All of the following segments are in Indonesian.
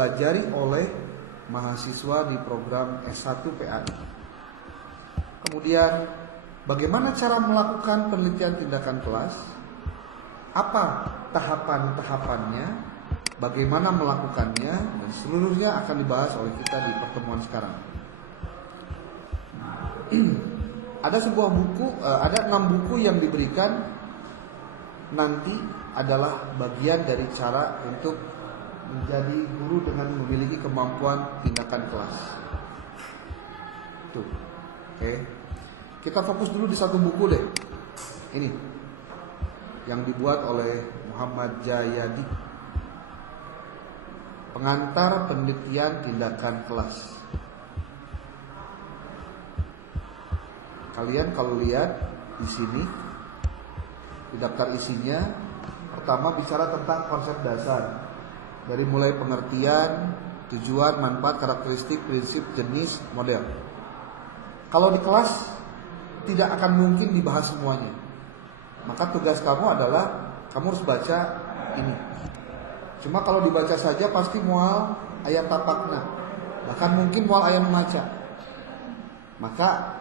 dipelajari oleh mahasiswa di program S1 PAI. Kemudian bagaimana cara melakukan penelitian tindakan kelas? Apa tahapan-tahapannya? Bagaimana melakukannya? Dan seluruhnya akan dibahas oleh kita di pertemuan sekarang. Ada sebuah buku, ada 6 buku yang diberikan nanti adalah bagian dari cara untuk menjadi guru dengan memiliki kemampuan tindakan kelas. Tuh, oke. Kita fokus dulu di satu buku deh. Ini yang dibuat oleh Muhammad Jayadi, Pengantar Penelitian Tindakan Kelas. Kalian kalau lihat di sini di daftar isinya, pertama bicara tentang konsep dasar. Dari mulai pengertian, tujuan, manfaat, karakteristik, prinsip, jenis, model. Kalau di kelas tidak akan mungkin dibahas semuanya. Maka tugas kamu adalah kamu harus baca ini. Cuma kalau dibaca saja pasti mual ayat tapakna. Bahkan mungkin mual ayat memaca. Maka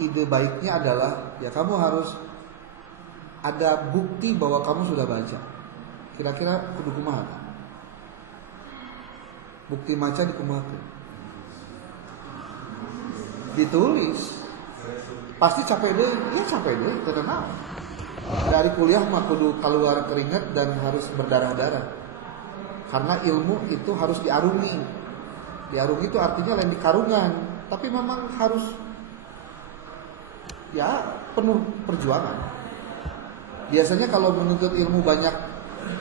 ide baiknya adalah ya kamu harus ada bukti bahwa kamu sudah baca. Kira-kira kudu kumaha? Bukti maca di kumaha? Ditulis. Pasti capek deh, ya capek deh, tenang. Dari kuliah mah kudu keluar keringat dan harus berdarah-darah. Karena ilmu itu harus diarungi. Diarungi itu artinya lain dikarungan, tapi memang harus ya penuh perjuangan. Biasanya kalau menuntut ilmu banyak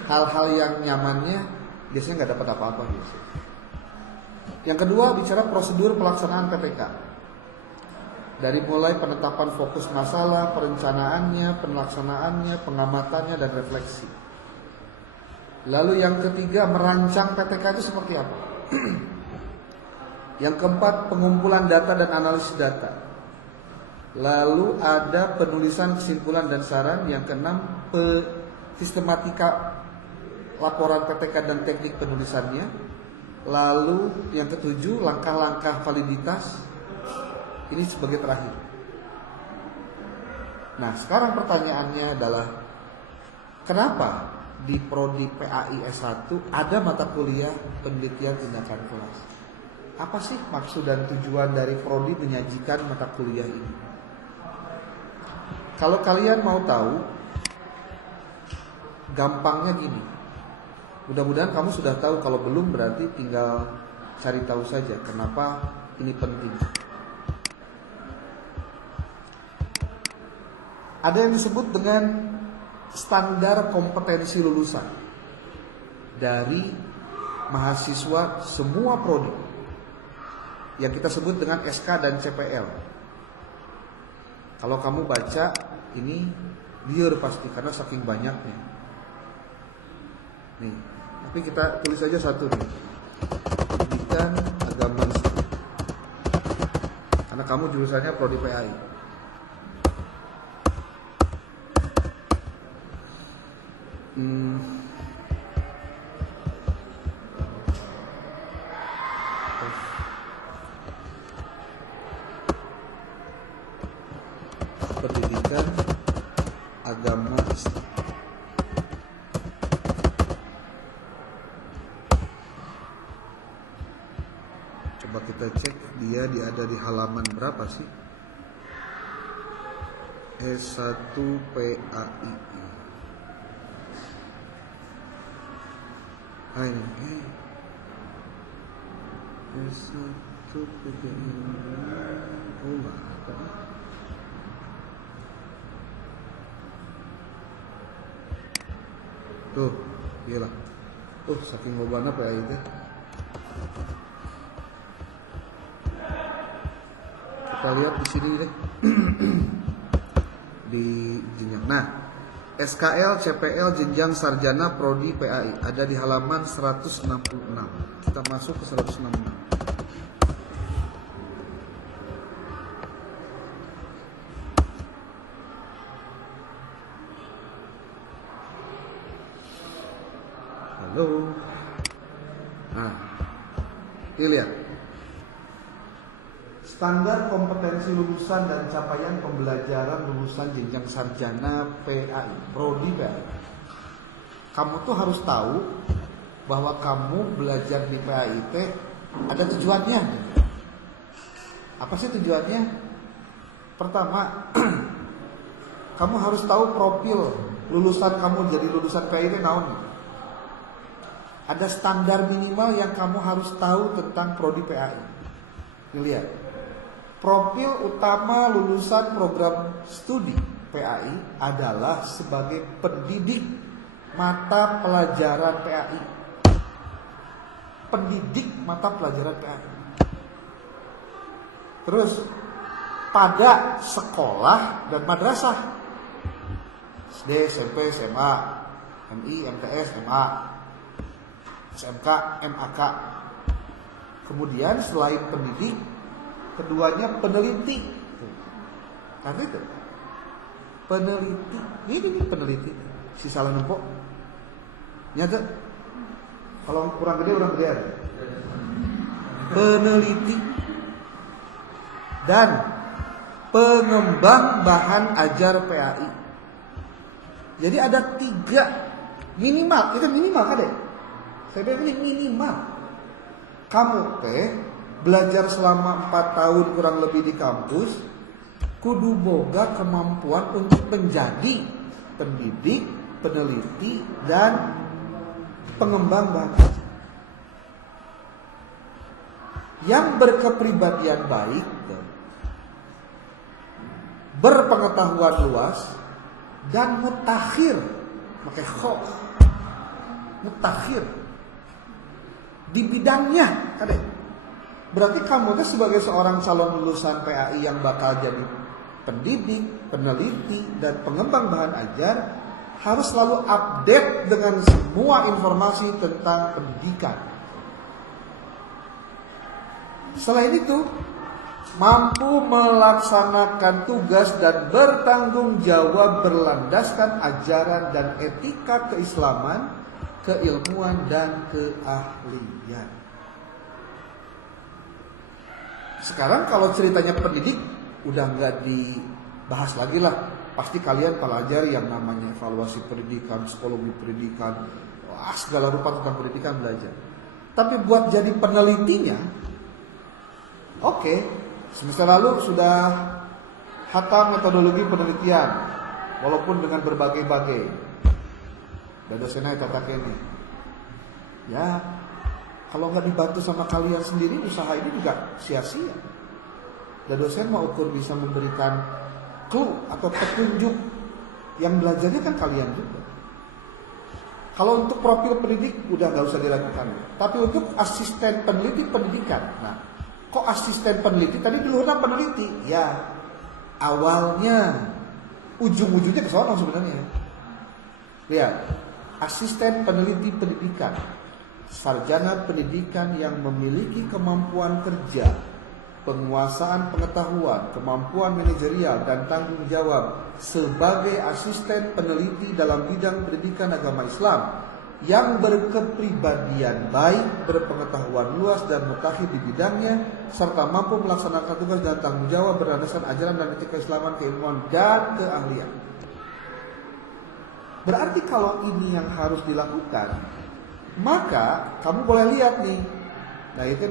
hal-hal yang nyamannya, biasanya nggak dapat apa-apa biasanya. Yang kedua bicara prosedur pelaksanaan PTK. Dari mulai penetapan fokus masalah, perencanaannya, pelaksanaannya, pengamatannya, dan refleksi. Lalu yang ketiga merancang PTK itu seperti apa? Yang keempat pengumpulan data dan analisis data. Lalu ada penulisan kesimpulan dan saran. Yang keenam sistematika laporan PTK dan teknik penulisannya. Lalu yang ketujuh langkah-langkah validitas. Ini sebagai terakhir. Nah sekarang pertanyaannya adalah kenapa di Prodi PAI S1 ada mata kuliah penelitian tindakan kelas? Apa sih maksud dan tujuan dari Prodi menyajikan mata kuliah ini? Kalau kalian mau tahu, gampangnya gini. Mudah-mudahan kamu sudah tahu, kalau belum berarti tinggal cari tahu saja kenapa ini penting. Ada yang disebut dengan standar kompetensi lulusan dari mahasiswa semua prodi yang kita sebut dengan SK dan CPL. Kalau kamu baca ini liar pasti karena saking banyaknya. Nih, tapi kita tulis aja satu nih. Pendidikan agama Islam. Karena kamu jurusannya Prodi PAI. Pendidikan agama Islam. Coba kita cek dia ada di halaman berapa sih? S1 PAI. Ini S1 PAI. Oh enggak apa. Tuh, gila. Saking lobana PAI itu. Kita lihat di sini deh. Di jenjang. Nah, SKL, CPL, jenjang sarjana Prodi PAI ada di halaman 166. Kita masuk ke 166. Halo. Nah, Lihat. Standar kompetensi lulusan dan capaian pembelajaran lulusan jenjang sarjana PAI, prodi PAI. Kamu tuh harus tahu bahwa kamu belajar di PAI itu ada tujuannya. Apa sih tujuannya? Pertama, kamu harus tahu profil lulusan kamu jadi lulusan PAI itu naon. Ada standar minimal yang kamu harus tahu tentang prodi PAI. Lihat. Profil utama lulusan program studi PAI adalah sebagai pendidik mata pelajaran PAI. Pendidik mata pelajaran PAI. Terus pada sekolah dan madrasah SD, SMP, SMA, MI, MTS, MA, SMK, MAK. Kemudian selain pendidik, keduanya peneliti. Karena itu peneliti. Ini peneliti. Si salah nempok. Nyata. Kalau kurang gede orang gede. Peneliti dan pengembang bahan ajar PAI. Jadi ada 3 minimal. Itu minimal kan deh. Saya bilang ini minimal. Kamu belajar selama 4 tahun kurang lebih di kampus, kudu boga kemampuan untuk menjadi pendidik, peneliti, dan pengembang bahan ajar yang berkepribadian baik, berpengetahuan luas, dan mutakhir. Pakai kho, mutakhir di bidangnya. Berarti kamu tuh sebagai seorang calon lulusan PAI yang bakal jadi pendidik, peneliti, dan pengembang bahan ajar harus selalu update dengan semua informasi tentang pendidikan. Selain itu, mampu melaksanakan tugas dan bertanggung jawab berlandaskan ajaran dan etika keislaman, keilmuan, dan keahlian. Sekarang kalau ceritanya pendidik udah nggak dibahas lagi lah. Pasti kalian pelajari yang namanya evaluasi pendidikan, psikologi pendidikan, segala rupa tentang pendidikan belajar. Tapi buat jadi penelitinya, oke, semester lalu sudah hatam metodologi penelitian, walaupun dengan berbagai-bagai. Dan dosennya kata ini, ya kalau nggak dibantu sama kalian sendiri, usaha ini juga sia-sia. Dan dosen mau ukur bisa memberikan clue atau petunjuk, yang belajarnya kan kalian juga. Kalau untuk profil pendidik udah nggak usah diragukan. Tapi untuk asisten peneliti pendidikan, nah, kok asisten peneliti tadi dulu peneliti? Ya, awalnya ujung-ujungnya ke sana sebenarnya. Lihat, asisten peneliti pendidikan, sarjana pendidikan yang memiliki kemampuan kerja, penguasaan pengetahuan, kemampuan manajerial, dan tanggung jawab sebagai asisten peneliti dalam bidang pendidikan agama Islam yang berkepribadian baik, berpengetahuan luas dan mutakhir di bidangnya, serta mampu melaksanakan tugas dan tanggung jawab berdasarkan ajaran dan etika keislaman, keilmuan, dan keahlian. Berarti kalau ini yang harus dilakukan, maka kamu boleh lihat nih. Nah itu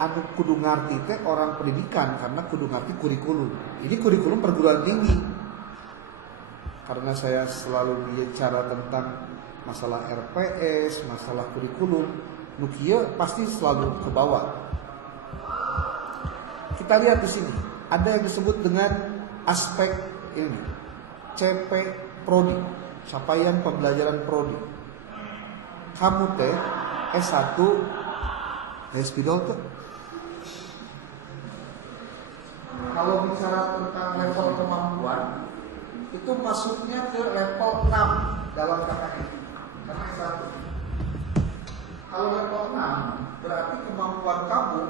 anu kudu ngerti teh orang pendidikan, karena kudu ngerti kurikulum. Ini kurikulum perguruan tinggi. Karena saya selalu bicara tentang masalah RPS, masalah kurikulum, nukia pasti selalu ke bawah. Kita lihat di sini, ada yang disebut dengan aspek ini, CP Prodi, capaian pembelajaran Prodi. Kamu teh S1, spidol tuh. Kalau bicara tentang level kemampuan, itu masuknya ke level 6 dalam KKN. Karena S1. Kalau level 6 berarti kemampuan kamu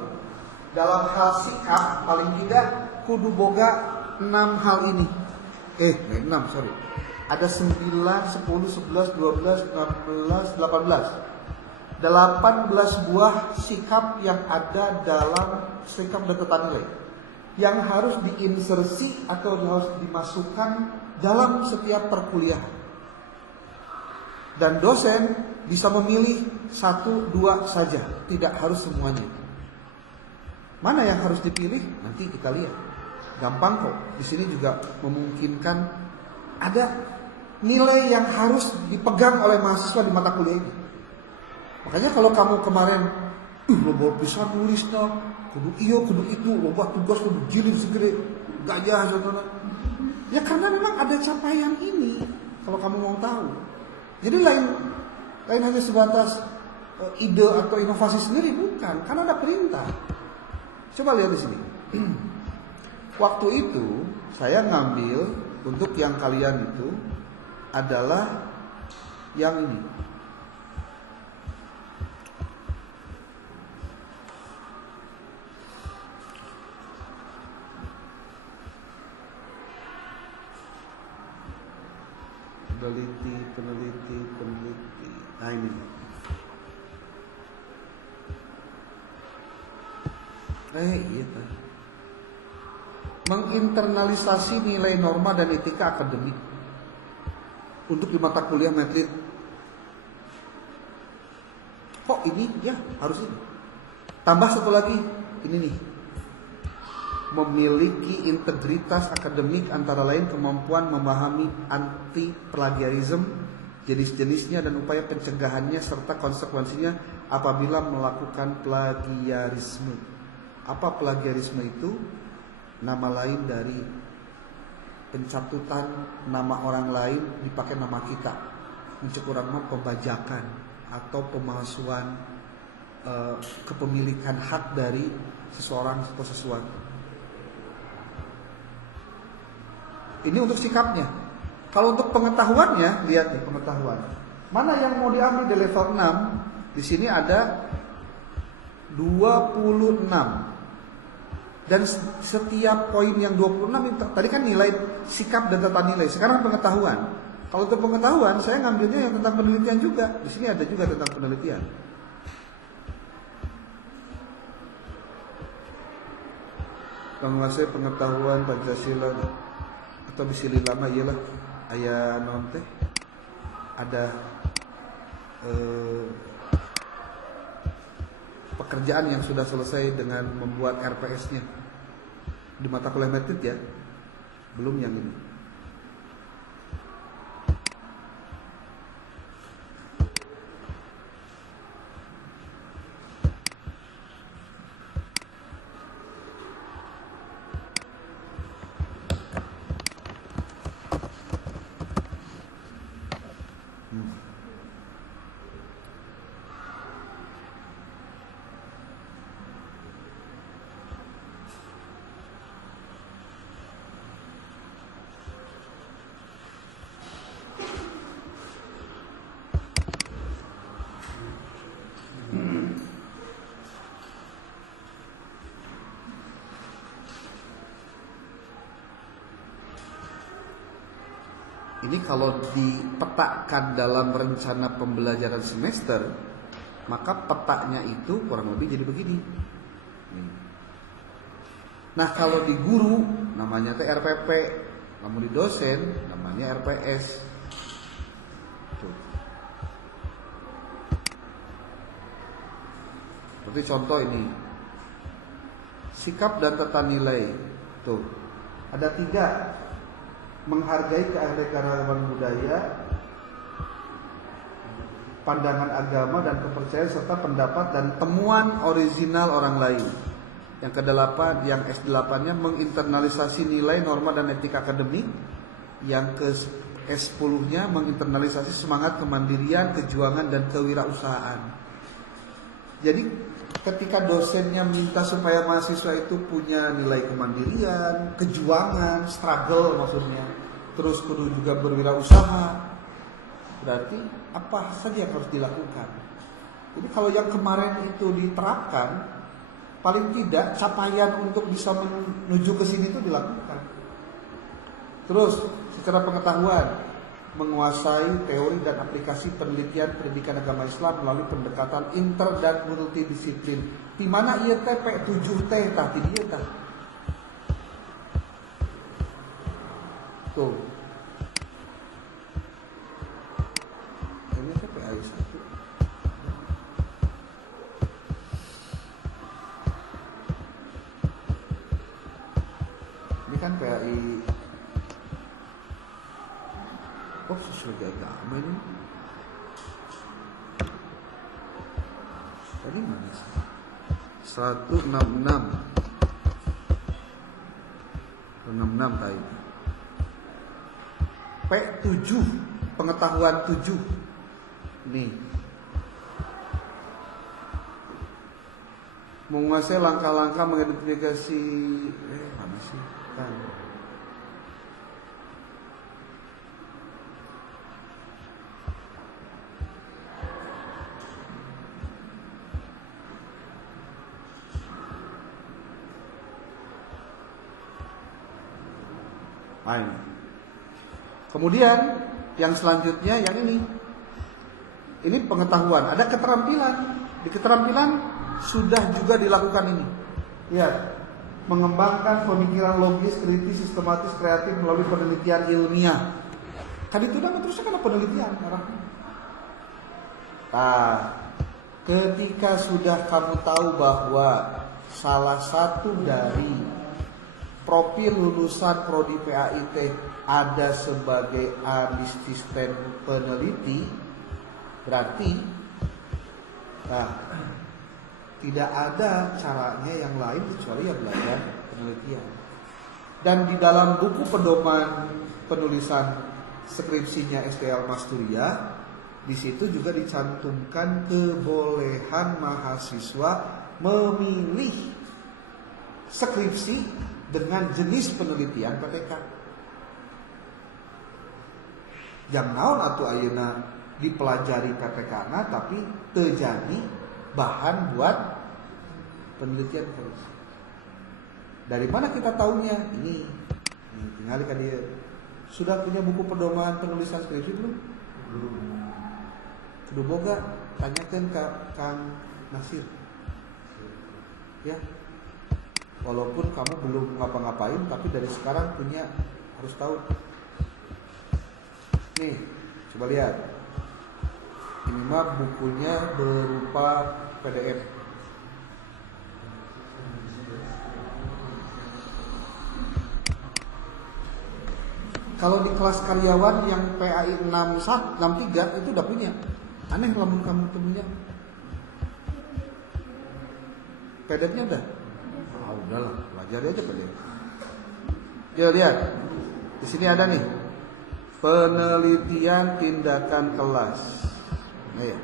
dalam hal sikap paling tidak kudu boga 6 hal ini. 6, sorry. Ada 9, 10, 11, 12, 16, 18. 18 buah sikap yang ada dalam sikap dan tata nilai yang harus diinsersi atau harus dimasukkan dalam setiap perkuliahan. Dan dosen bisa memilih 1, 2 saja, tidak harus semuanya. Mana yang harus dipilih? Nanti kita lihat. Gampang kok. Di sini juga memungkinkan ada nilai yang harus dipegang oleh mahasiswa di mata kuliah ini. Makanya kalau kamu kemarin lo bisa nulis dong, kudu iyo, kudu itu, lo buat tugas kudu jilid segede gajah, saudara. Ya karena memang ada capaian ini. Kalau kamu mau tahu. Jadi lain hanya sebatas ide atau inovasi sendiri, bukan, karena ada perintah. Coba lihat di sini. Waktu itu saya ngambil untuk yang kalian itu adalah yang ini. Peneliti. Nah ini. Gitu. Menginternalisasi nilai norma dan etika akademik untuk di mata kuliah Medlit. Kok ini? Ya harus ini. Tambah satu lagi, ini nih. Memiliki integritas akademik antara lain kemampuan memahami anti plagiarisme, jenis-jenisnya dan upaya pencegahannya serta konsekuensinya apabila melakukan plagiarisme. Apa plagiarisme itu? Nama lain dari pencatutan nama orang lain dipakai nama kita. Mencekurangkan pembajakan atau pemalsuan kepemilikan hak dari seseorang atau sesuatu. Ini untuk sikapnya. Kalau untuk pengetahuannya, lihat nih pengetahuan. Mana yang mau diambil di level 6? Di sini ada 26. Dan setiap poin yang 26 itu tadi kan nilai sikap dan tata nilai. Sekarang pengetahuan. Kalau untuk pengetahuan, saya ngambilnya yang tentang penelitian juga. Di sini ada juga tentang penelitian. Menguasai pengetahuan Pancasila atau bisa lama iyalah aya non teh ada pekerjaan yang sudah selesai dengan membuat RPS-nya di mata kuliah Medlit ya, belum yang ini. Ini kalau dipetakan dalam rencana pembelajaran semester, maka petanya itu kurang lebih jadi begini. Nah kalau di guru namanya RPP, namun di dosen namanya RPS. Tuh. Seperti contoh ini, sikap dan tata nilai. Tuh ada 3. Menghargai keanekaragaman budaya, pandangan agama dan kepercayaan serta pendapat dan temuan original orang lain. Yang ke-8, yang S8-nya menginternalisasi nilai, norma dan etika akademik. Yang ke-S10-nya menginternalisasi semangat kemandirian, kejuangan dan kewirausahaan. Jadi ketika dosennya minta supaya mahasiswa itu punya nilai kemandirian, kejuangan, struggle maksudnya, terus kudu juga berwirausaha, berarti apa saja yang harus dilakukan. Jadi kalau yang kemarin itu diterapkan, paling tidak capaian untuk bisa menuju ke sini itu dilakukan. Terus secara pengetahuan, menguasai teori dan aplikasi penelitian pendidikan agama Islam melalui pendekatan inter dan multidisiplin. Di mana ieu teh P7 teh tah di dieu tah. Tuh. Ini teh PAI 1. Ini kan PAI. Oh, sosiologi agama ini. Tadi mana sih? 166. 166 tadi. P7, pengetahuan 7. Nih. Menguasai langkah-langkah mengidentifikasi mana sih? Kan. Ini. Kemudian yang selanjutnya yang ini. Ini pengetahuan, ada keterampilan. Di keterampilan sudah juga dilakukan ini. Ya, mengembangkan pemikiran logis, kritis, sistematis, kreatif melalui penelitian ilmiah. Kan itu udah terusnya kan penelitian arahnya. Nah, ketika sudah kamu tahu bahwa salah satu dari profil lulusan prodi PAIT ada sebagai asisten peneliti, berarti tidak ada caranya yang lain kecuali ya belajar penelitian. Dan di dalam buku pedoman penulisan skripsinya STL Masturia, di situ juga dicantumkan kebolehan mahasiswa memilih skripsi dengan jenis penelitian PTK. Jam naon atuh ayeuna dipelajari PTK-na tapi terjadi bahan buat penelitian terus. Dari mana kita tahunya? Ini tinggal kan dia. Sudah punya buku pedoman penulisan skripsi belum? Belum. Kudu boga, tanyakan ke Kang Nasir. Ya. Walaupun kamu belum ngapa-ngapain, tapi dari sekarang punya harus tahu. Nih, coba lihat. Ini mah bukunya berupa PDF. Kalau di kelas karyawan yang PAI 63 itu udah punya. Aneh lamun kamu temunya. PDF-nya udah. Udahlah, pelajari aja PDF. Kita lihat. Di sini ada nih. Penelitian tindakan kelas. Nih.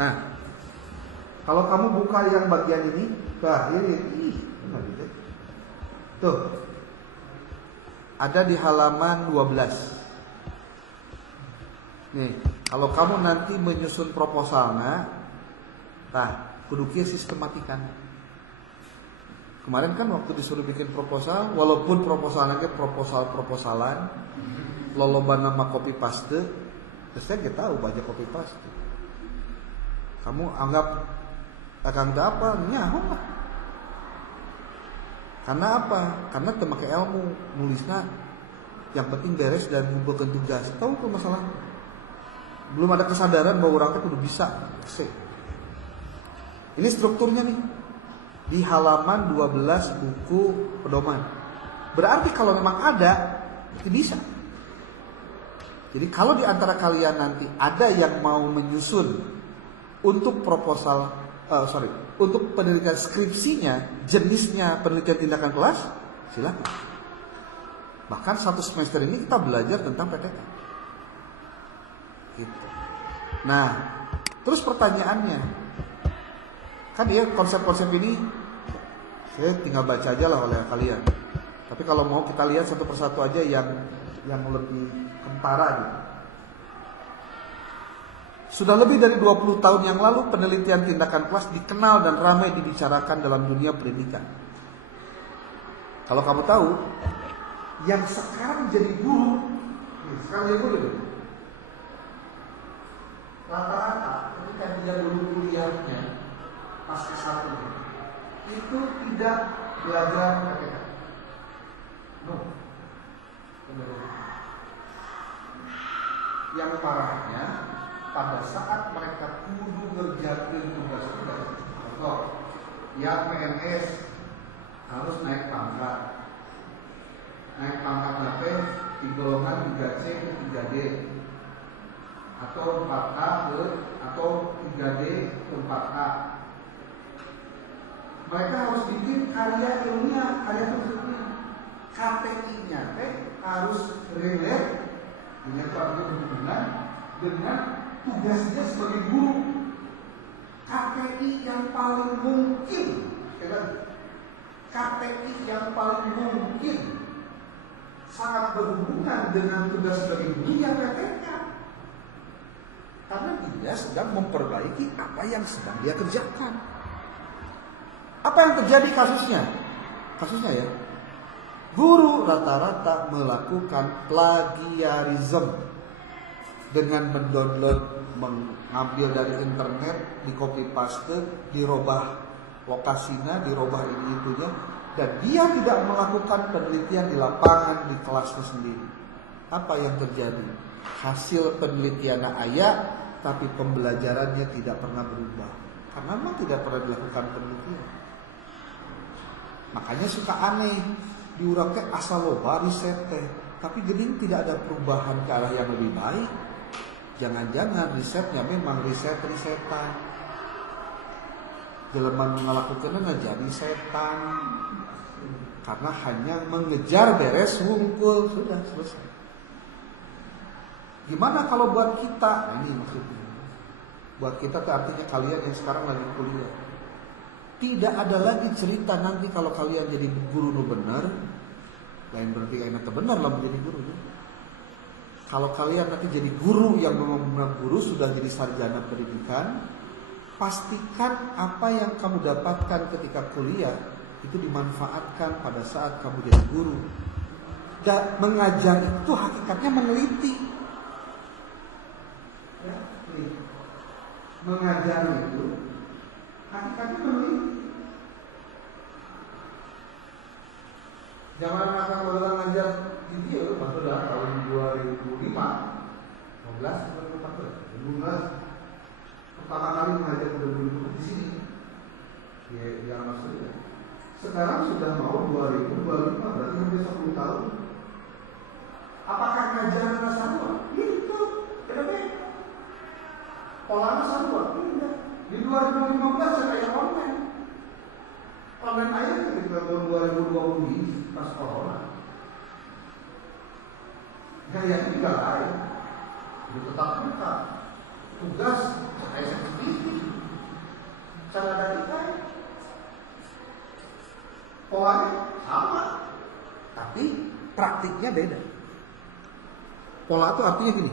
Nah, kalau kamu buka yang bagian ini, ini, tuh, ada di halaman 12. Nih, kalau kamu nanti menyusun proposalnya, kudu kieu sistematikan. Kemarin kan waktu disuruh bikin proposal, walaupun proposalnya proposalan, loloban nama copy paste, terus saya nggak tahu baca copy paste. Kamu anggap akan apa? Nyaho lah. Karena apa? Karena temakai ilmu nulisnya yang penting beres dan ngumpulkan tugas. Tahu tuh masalah? Belum ada kesadaran bahwa orang itu udah bisa. Ini strukturnya nih. Di halaman 12 buku pedoman. Berarti kalau memang ada, itu bisa. Jadi kalau di antara kalian nanti ada yang mau menyusun untuk proposal, untuk penelitian skripsinya, jenisnya penelitian tindakan kelas, silakan. Bahkan satu semester ini kita belajar tentang PTK. Gitu. Nah, terus pertanyaannya, kan ya konsep-konsep ini saya tinggal baca aja lah oleh kalian. Tapi kalau mau kita lihat satu persatu aja yang lebih kentara gitu. Sudah lebih dari 20 tahun yang lalu penelitian tindakan kelas dikenal dan ramai dibicarakan dalam dunia pendidikan. Kalau kamu tahu, yang sekarang jadi guru, sekarang jadi guru, rata-rata ketika dia dulu kuliahnya pas S1 itu tidak belajar PTK. No. Yang parahnya pada saat mereka kudu ngerjain tugas contoh, yang PNS harus naik pangkat. Naik pangkat berapa? Di golongan 3C ke 3D atau 4A ke atau 3D ke 4A. Mereka harus bikin karya ilmiah, karya tulisnya. KPI-nya harus relate dengan berhubungan dengan tugasnya sebagai guru. KPI yang paling mungkin, KPI yang paling mungkin sangat berhubungan dengan tugas sebagai guru yang PTK. Karena dia sedang memperbaiki apa yang sedang dia kerjakan. Apa yang terjadi kasusnya? Kasusnya ya, guru rata-rata melakukan plagiarisme dengan mendownload, mengambil dari internet, di copy paste, dirubah lokasinya, dirubah ini itunya, dan dia tidak melakukan penelitian di lapangan di kelasnya sendiri. Apa yang terjadi? Hasil penelitiannya ayat, tapi pembelajarannya tidak pernah berubah karena memang tidak pernah dilakukan penelitian. Makanya suka aneh, diurangkan asal loba riset teh, tapi gening tidak ada perubahan ke arah yang lebih baik. Jangan-jangan risetnya memang riset-risetan. Jelema ngalakukeunna jadi setan. Karena hanya mengejar beres wungkul, sudah selesai. Gimana kalau buat kita? Nah, ini maksudnya. Buat kita itu artinya kalian yang sekarang lagi kuliah. Tidak ada lagi cerita nanti kalau kalian jadi guru nu benar, lain berarti enak benar lah menjadi guru. Kalau kalian nanti jadi guru yang memang benar guru, sudah jadi sarjana pendidikan, pastikan apa yang kamu dapatkan ketika kuliah itu dimanfaatkan pada saat kamu jadi guru. Dan mengajar itu hakikatnya meneliti. Ya, mengajar itu hakikatnya meneliti. Zaman akan baru ngajar di dia, maksudnya tahun 2005, 15, 2014, pertama kali mengajar di sini, ya maksudnya. Sekarang sudah mau 2025, berarti hampir 10 tahun. Apakah ngajar sama? Itu, kenapa? Polanya sama? Tidak. Di 2015 saya kayak online. Online aja ketika tahun 2020 ini pas corona. Gaya juga lain. Itu tetap muka. Tugas saya sendiri. Cara dari saya. Polanya sama, tapi praktiknya beda. Pola itu artinya gini,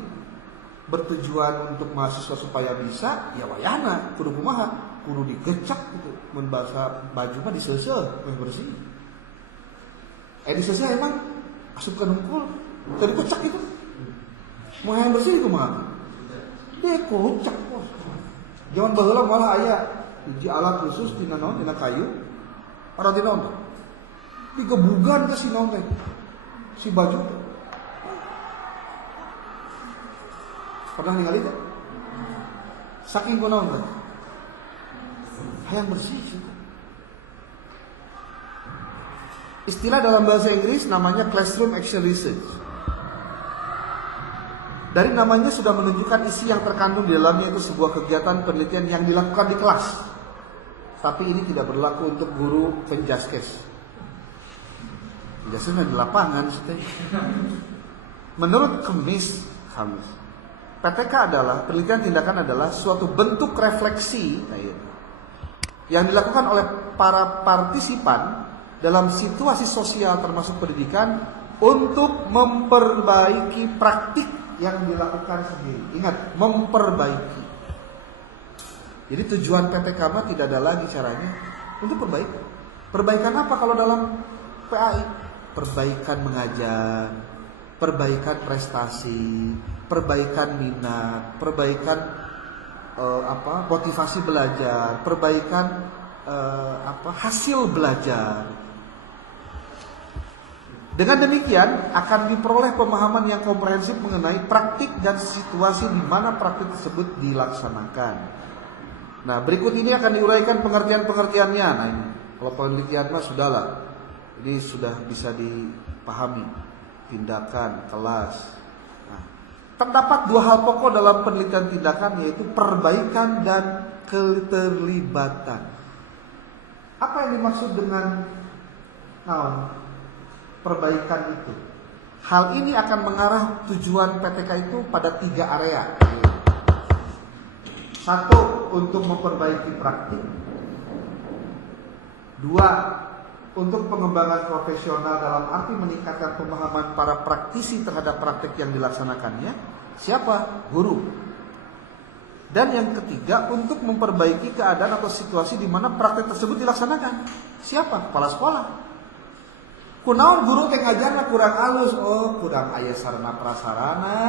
bertujuan untuk mahasiswa supaya bisa, ya wayana, kudu kumaha, kudu digecak gitu, mun bahasa baju mah diseuseuh, bersih. Diseuseuh emang asup ke nungkul, tadi kocak itu. Mau yang bersih itu mah. Dia kocak bos. Jangan baheula malah aya hiji alat khusus dina naon, dina kayu. Ora dina naon? Digebugan ke si naon teh. Si baju. Pernah ningali teh? Saking kunaon teh? Hayang bersih juga. Istilah dalam bahasa Inggris namanya classroom action research. Dari namanya sudah menunjukkan isi yang terkandung di dalamnya itu sebuah kegiatan penelitian yang dilakukan di kelas. Tapi ini tidak berlaku untuk guru penjaskes. Penjaskes di lapangan. Menurut Khamis, PTK adalah penelitian tindakan adalah suatu bentuk refleksi yang dilakukan oleh para partisipan dalam situasi sosial termasuk pendidikan untuk memperbaiki praktik yang dilakukan sendiri. Ingat, memperbaiki. Jadi tujuan PTK tidak ada lagi caranya untuk perbaikan. Perbaikan apa kalau dalam PAI? Perbaikan mengajar, perbaikan prestasi, perbaikan minat, perbaikan motivasi belajar, perbaikan hasil belajar. Dengan demikian akan diperoleh pemahaman yang komprehensif mengenai praktik dan situasi di mana praktik tersebut dilaksanakan. Nah, berikut ini akan diuraikan pengertian-pengertiannya. Nah, ini kalau penelitian mah sudahlah, ini sudah bisa dipahami. Tindakan, kelas. Nah, terdapat dua hal pokok dalam penelitian tindakan, yaitu perbaikan dan keterlibatan. Apa yang dimaksud dengan perbaikan itu? Hal ini akan mengarah tujuan PTK itu pada 3 area. 1. Untuk memperbaiki praktik. 2. Untuk pengembangan profesional dalam arti meningkatkan pemahaman para praktisi terhadap praktik yang dilaksanakannya. Siapa? Guru. Dan yang ketiga, untuk memperbaiki keadaan atau situasi di mana praktik tersebut dilaksanakan. Siapa? Kepala sekolah. Kunaon guru teh ngajarna kurang halus, kurang aya sarana prasarana.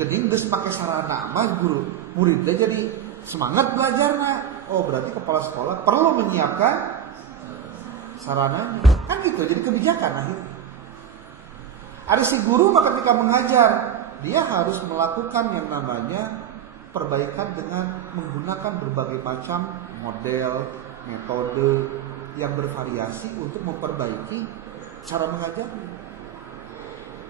Geuning geus make sarana mah guru muridnya jadi semangat belajarna. Berarti kepala sekolah perlu menyiapkan sarananya. Kan gitu, jadi kebijakan akhirnya. Ada si guru maka ketika mengajar, dia harus melakukan yang namanya perbaikan dengan menggunakan berbagai macam model, metode yang bervariasi untuk memperbaiki cara mengajar.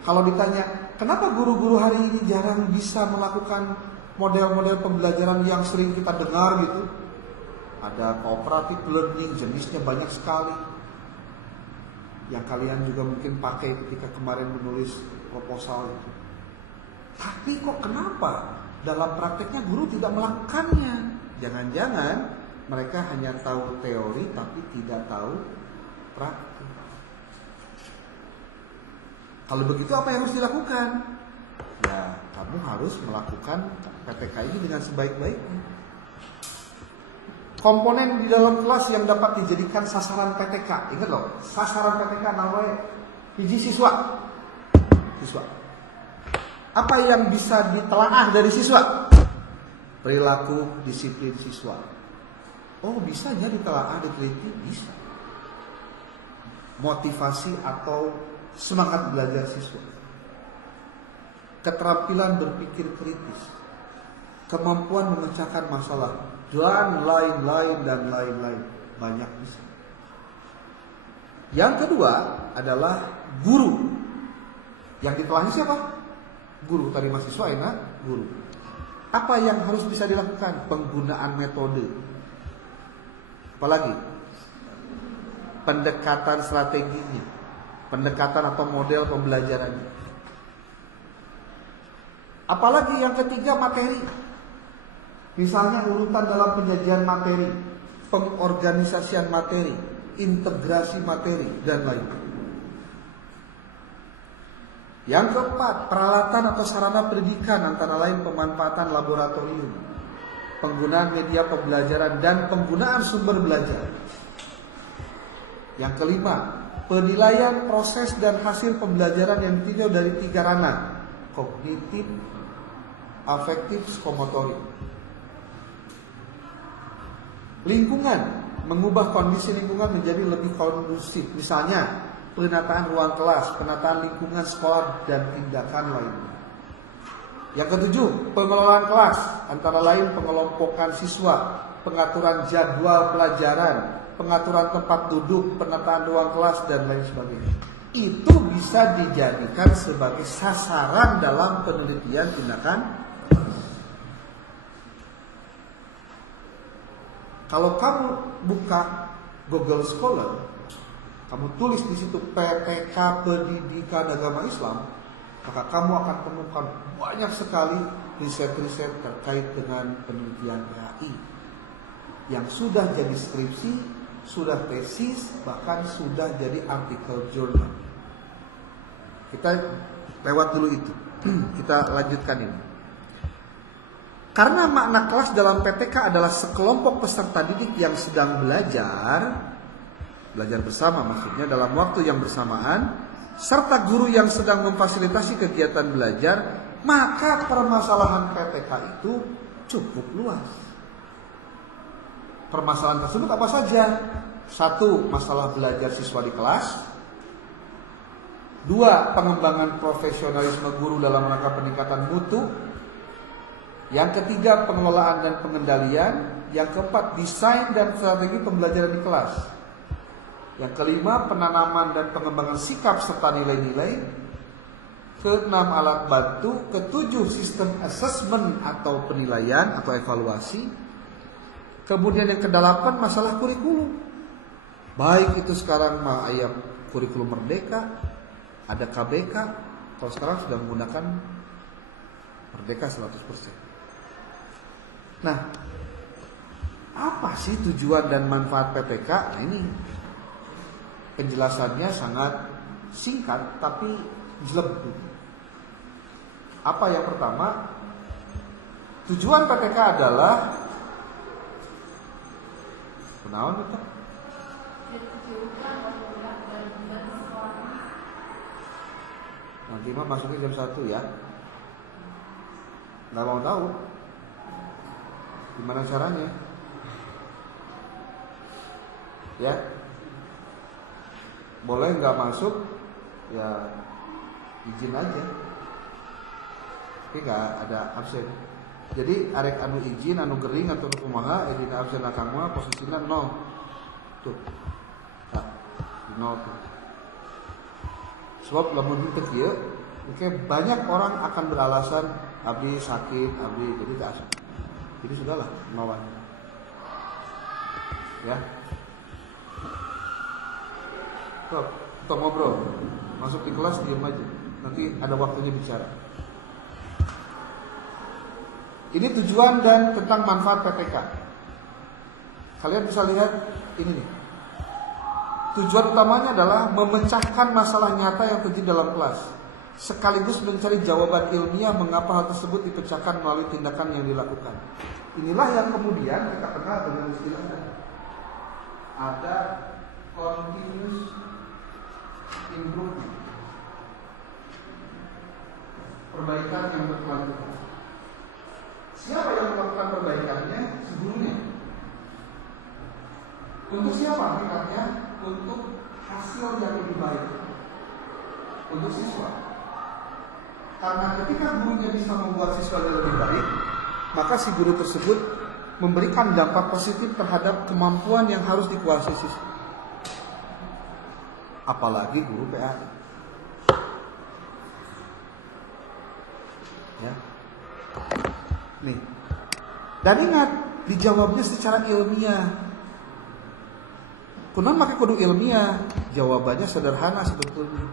Kalau ditanya, kenapa guru-guru hari ini jarang bisa melakukan model-model pembelajaran yang sering kita dengar gitu? Ada cooperative learning, jenisnya banyak sekali. Yang kalian juga mungkin pakai ketika kemarin menulis proposal itu. Tapi kok kenapa dalam prakteknya guru tidak melakukannya? Jangan-jangan mereka hanya tahu teori tapi tidak tahu praktek. Kalau begitu apa yang harus dilakukan? Ya, kamu harus melakukan PTK ini dengan sebaik-baiknya. Komponen di dalam kelas yang dapat dijadikan sasaran PTK. Ingat loh, sasaran PTK namanya hiji siswa. Apa yang bisa ditelaah dari siswa? Perilaku, disiplin siswa. Bisa ya ditelaah, diteliti? Bisa. Motivasi atau semangat belajar siswa, keterampilan berpikir kritis, kemampuan memecahkan masalah, dan lain-lain, banyak bisa. Yang kedua adalah guru. Yang ditelaah siapa? Guru. Tadi mahasiswa enak, guru. Apa yang harus bisa dilakukan? Penggunaan metode. Apalagi? Pendekatan strateginya. Pendekatan atau model pembelajarannya. Apalagi yang ketiga, materi. Misalnya urutan dalam penyajian materi, pengorganisasian materi, integrasi materi, dan lain. Yang keempat, peralatan atau sarana pendidikan, antara lain pemanfaatan laboratorium, penggunaan media pembelajaran, dan penggunaan sumber belajar. Yang kelima, penilaian proses dan hasil pembelajaran yang ditinjau dari 3 ranah: kognitif, afektif, psikomotorik. Lingkungan, mengubah kondisi lingkungan menjadi lebih kondusif. Misalnya, penataan ruang kelas, penataan lingkungan sekolah, dan tindakan lainnya. Yang ketujuh, pengelolaan kelas, antara lain pengelompokan siswa, pengaturan jadwal pelajaran, pengaturan tempat duduk, penataan ruang kelas, dan lain sebagainya. Itu bisa dijadikan sebagai sasaran dalam penelitian tindakan. Kalau kamu buka Google Scholar, kamu tulis di situ PTK Pendidikan Agama Islam, maka kamu akan temukan banyak sekali riset-riset terkait dengan penelitian PAI yang sudah jadi skripsi sudah tesis, bahkan sudah jadi artikel jurnal. Kita lewat dulu itu. Kita lanjutkan ini. Karena makna kelas dalam PTK adalah sekelompok peserta didik yang sedang belajar bersama maksudnya dalam waktu yang bersamaan, serta guru yang sedang memfasilitasi kegiatan belajar, maka permasalahan PTK itu cukup luas. Permasalahan tersebut apa saja? 1. Masalah belajar siswa di kelas. 2. Pengembangan profesionalisme guru dalam rangka peningkatan mutu. Yang ketiga, pengelolaan dan pengendalian. Yang keempat, desain dan strategi pembelajaran di kelas. Yang kelima, penanaman dan pengembangan sikap serta nilai-nilai. Keenam, alat bantu. Ketujuh, sistem assessment atau penilaian atau evaluasi. Kemudian yang kedelapan, masalah kurikulum. Baik itu sekarang ayam kurikulum merdeka, ada KBK. Kalau sekarang sudah menggunakan merdeka 100%. Nah, apa sih tujuan dan manfaat PPK? Nah, ini penjelasannya sangat singkat tapi jelek. Apa yang pertama? Tujuan PPK adalah kenaon itu? Nanti mah masuknya jam 1 ya. Nggak mau tahu gimana caranya? Ya, boleh nggak masuk? Ya izin aja, tapi nggak ada absen. Jadi arek anu izin, anu gering atau kumaha, edina absen akang mah posisinya 0. Tuh, nah, 0 tuh. Sebab lamun teu kieu, banyak orang akan beralasan abdi sakit, abdi jadi tak asup. Jadi sudahlah, mawon. Ya. Stop, ngobrol. Masuk di kelas diam aja. Nanti ada waktunya bicara. Ini tujuan dan tentang manfaat PPK. Kalian bisa lihat ini nih. Tujuan utamanya adalah memecahkan masalah nyata yang terjadi dalam kelas, sekaligus mencari jawaban ilmiah mengapa hal tersebut dipecahkan melalui tindakan yang dilakukan. Inilah yang kemudian kita kenal dengan istilahnya ada continuous improvement, perbaikan yang berkelanjutan. Siapa yang melakukan perbaikannya? Gurunya. Untuk siapa hakikatnya? Untuk hasil yang lebih baik untuk siswa. Karena ketika gurunya bisa membuat siswanya lebih baik, maka si guru tersebut memberikan dampak positif terhadap kemampuan yang harus dikuasai siswa. Apalagi guru PAI. Ya. Nih. Dan ingat, dijawabnya secara ilmiah. Kunaon make kudu ilmiah? Jawabannya sederhana sebetulnya.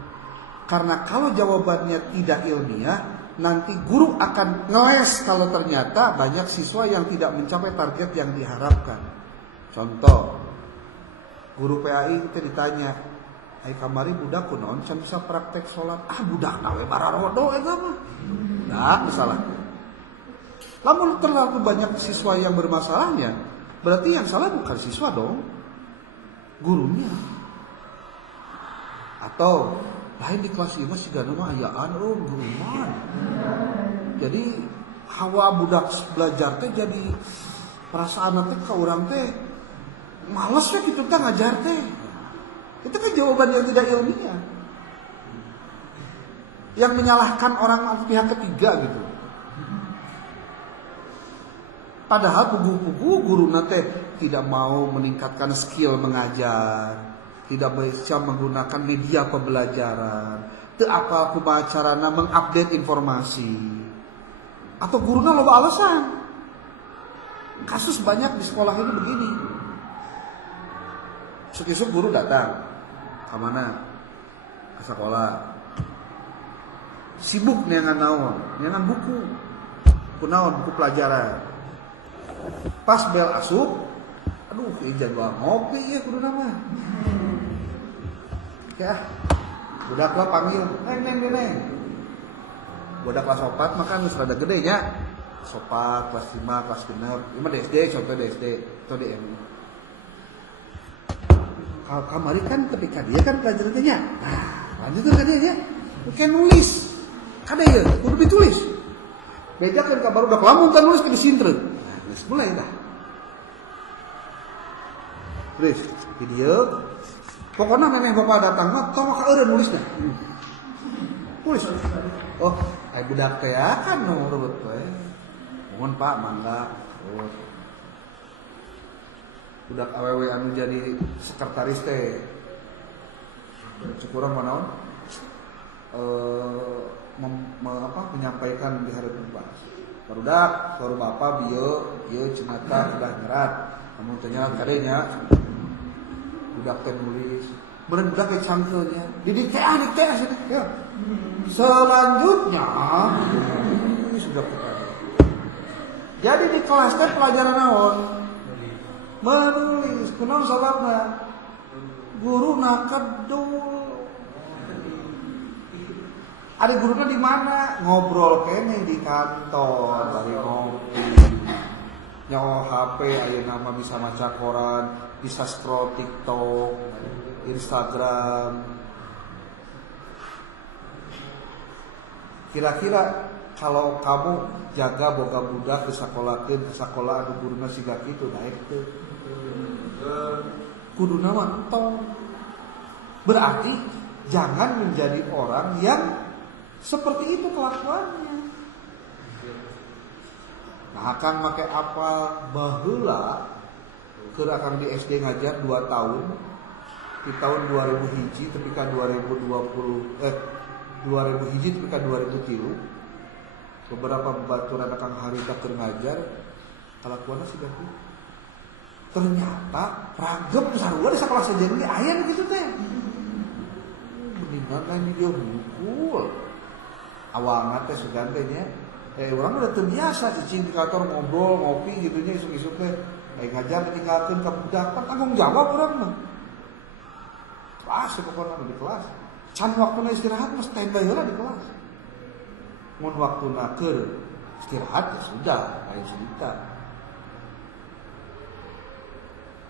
Karena kalau jawabannya tidak ilmiah, nanti guru akan ngeles kalau ternyata banyak siswa yang tidak mencapai target yang diharapkan. Contoh, guru PAI kita ditanya, "Ai kamari budak kunaon can bisa praktek salat?" "Ah, budak nawe bararodo eta mah." Nah, salah. Lamun terlalu banyak siswa yang bermasalahnya, berarti yang salah bukan siswa dong, gurunya. Atau lain di kelas ini masih gak nama ayaan guru man. Jadi hawa budak belajar teh jadi perasaan teh ke orang teh males ya gitu teh ngajar teh. Itu kan jawaban yang tidak ilmiah, yang menyalahkan orang pihak ketiga gitu. Padahal pugu-pugu guru nate tidak mau meningkatkan skill mengajar, tidak bisa menggunakan media pembelajaran, teu apal kumaha carana mengupdate informasi. Atau gurunya loba alasan. Kasus banyak di sekolah ini begini. Esuk-esuk guru datang, ke mana? Ke sekolah. Sibuk neangan naon? Neangan buku. Kunaon buku pelajaran. Pas bel asup, Aduh, jadwal ngopi ya kudu nama. Ya, budaklah panggil, neng. Budak kelas 4 makan geus rada gede nya. Sopat kelas 5, kelas 6. Ieu mah SD, contoh SD atau di MI. Kalau kamari kan ketika dia kan pelajarannya nya. Nah, lanjutkan ke dia nya. Bukan nulis. Kada ya, kudu ditulis. Bedakeun ka baru udah lamun kan nulis ke disintreun. Nah, geus mulai dah. Tulis video. Pokoknya nenek bapak datang mah tong ka eureun nulisna. Tulis. Oh, aya budak teh kan nurut we. Mohon Pak, mangga. Oh. Budak awewe anu jadi sekretaris teh. Cukurang manaon? Menyampaikan di hadapan Pak. Barudak, baru bapak bieu cenata udah nyerat. Namun ternyata kadenya budak teh nulis. Bener budak teh cangkeulnya. Didik teh ya. Selanjutnya sudah kita. Jadi di kelas teh pelajaran naon? Menulis. Kunaon sababna? Guru nakedul. Ada gurunya di mana? Ngobrol kene di kantor, bari ngopi. Nyawa HP aya nama bisa maca koran, bisa scroll TikTok, Instagram. Kira-kira kalau kamu jaga boga budak di sekolah anu guruna siga kitu daek teu. Kuduna mah entong. Berarti jangan menjadi orang yang seperti itu kelakuannya. Nah, Kang make apal baheula keur akang di SD ngajar 2 tahun. Di tahun 2000 hiji tepi ka 2000 hiji tepi ka 2003. Beberapa baturan akang harita keur ngajar kelakuanna siga kitu. Ternyata ragep sarua di sekolah sajen ge aya begitu teh. Mendingan lain dia mukul. Awalnya teh sugan teh nya. Orang udah terbiasa cicing di kantor ngobrol, ngopi gitunya isuk-isuk teh. Ngajar ditinggalkeun ka budak, tanggung jawab urang mah. Kelas pokoknya di kelas. Can waktuna istirahat mah standby heula di kelas. Mun waktuna keur istirahat ya sudah, lain cerita.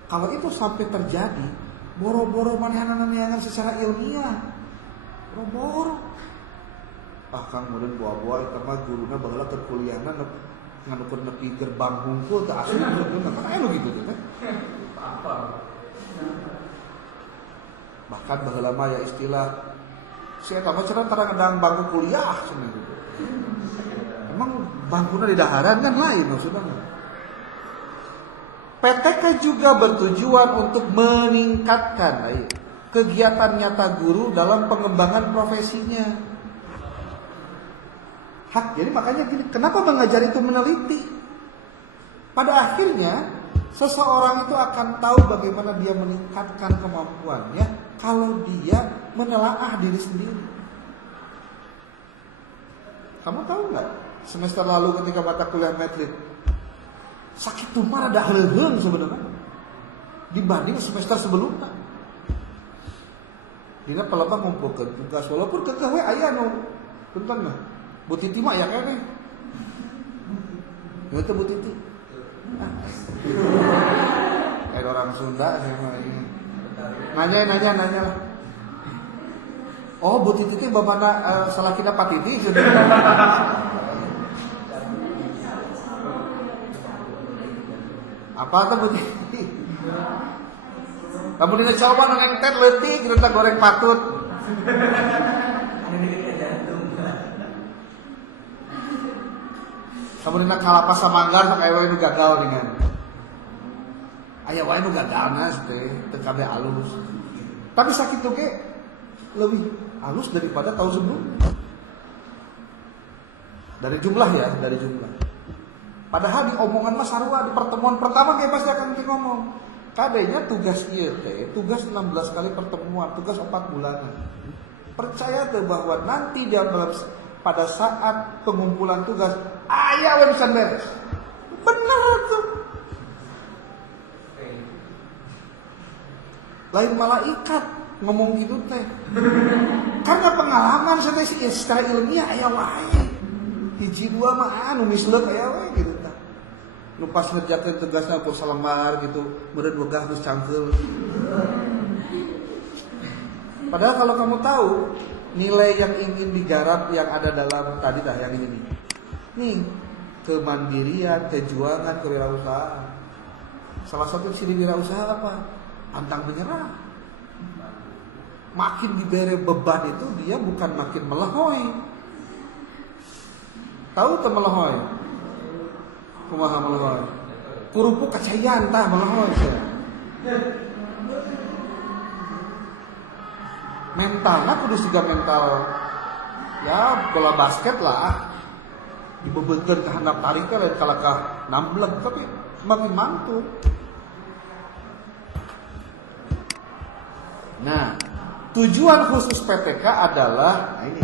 Kalau itu sampai terjadi, boro-boro manehna neangan secara ilmiah. Boro-boro. Kang kemudian buah-buah itu mah guruna baheula keur kuliahna nganukeun nepi gerbang hungkul teh asli bener kan aya gitu teh. Bahkan baheula mah ya istilah si eta mah cenah tara ngedang bangku kuliah cenah gitu. Emang bangkuna di daharan kan lain maksudnya. PTK juga bertujuan untuk meningkatkan kegiatan nyata guru dalam pengembangan profesinya. Jadi makanya gini, kenapa mengajar itu meneliti? Pada akhirnya seseorang itu akan tahu bagaimana dia meningkatkan kemampuannya kalau dia menelaah diri sendiri. Kamu tahu nggak? Semester lalu ketika mata kuliah metrik, sakit tumar ada haleung sebenarnya dibanding semester sebelumnya. Dina pelebah ngumpulkeun tugas walaupun kekeh we aya nu punten mah. Bu Titi mah ya kene. Itu Bu Titi. Kayak orang Sunda sama ini. Nanya lah. Oh, Bu Titi teh bapana salakina Pak Titi. Apa tuh Bu Titi? Kamu dina coba nang tet leutik kita goreng patut. Kamu dina kalapas samanggar sok aya nu gagal dengan. Aya wae nu gagalna teh teu kabeh alus. Tapi sakitu ge lebih halus daripada tahun sebelumnya. Dari jumlah ya, dari jumlah. Padahal di omongan mah sarua di pertemuan pertama kayak pasti akan ngomong. Kadenya tugas ieu teh, tugas 16 kali pertemuan, tugas 4 bulanan. Percaya teh bahwa nanti dia pada saat pengumpulan tugas aya we bisa beres. Benar tuh. lain malaikat ngomong gitu teh. Karena pengalaman saya teh secara ilmiah aya wae. Hiji dua mah anu misleuk aya wae gitu tah. Nu pas ngerjakeun tugasna ku salembar gitu, meureun wegah geus cangkeul. Padahal kalau kamu tahu nilai yang ingin digarap yang ada dalam tadi dah yang ini nih. Nih, kemandirian, kejuangan, kewirausahaan. Salah satu ciri wirausaha apa? Pantang menyerah. Makin diberi beban itu dia bukan makin melehoy. Tahu teh melehoy? Kumaha melehoy? Kurupu kacayan tah melehoy sia. Mentalna kudu siga mental ya bola basket lah. Dibebeutkeun ka handap tarik teh lain kalakah nambleg tapi makin mantul. Nah, tujuan khusus PTK adalah ini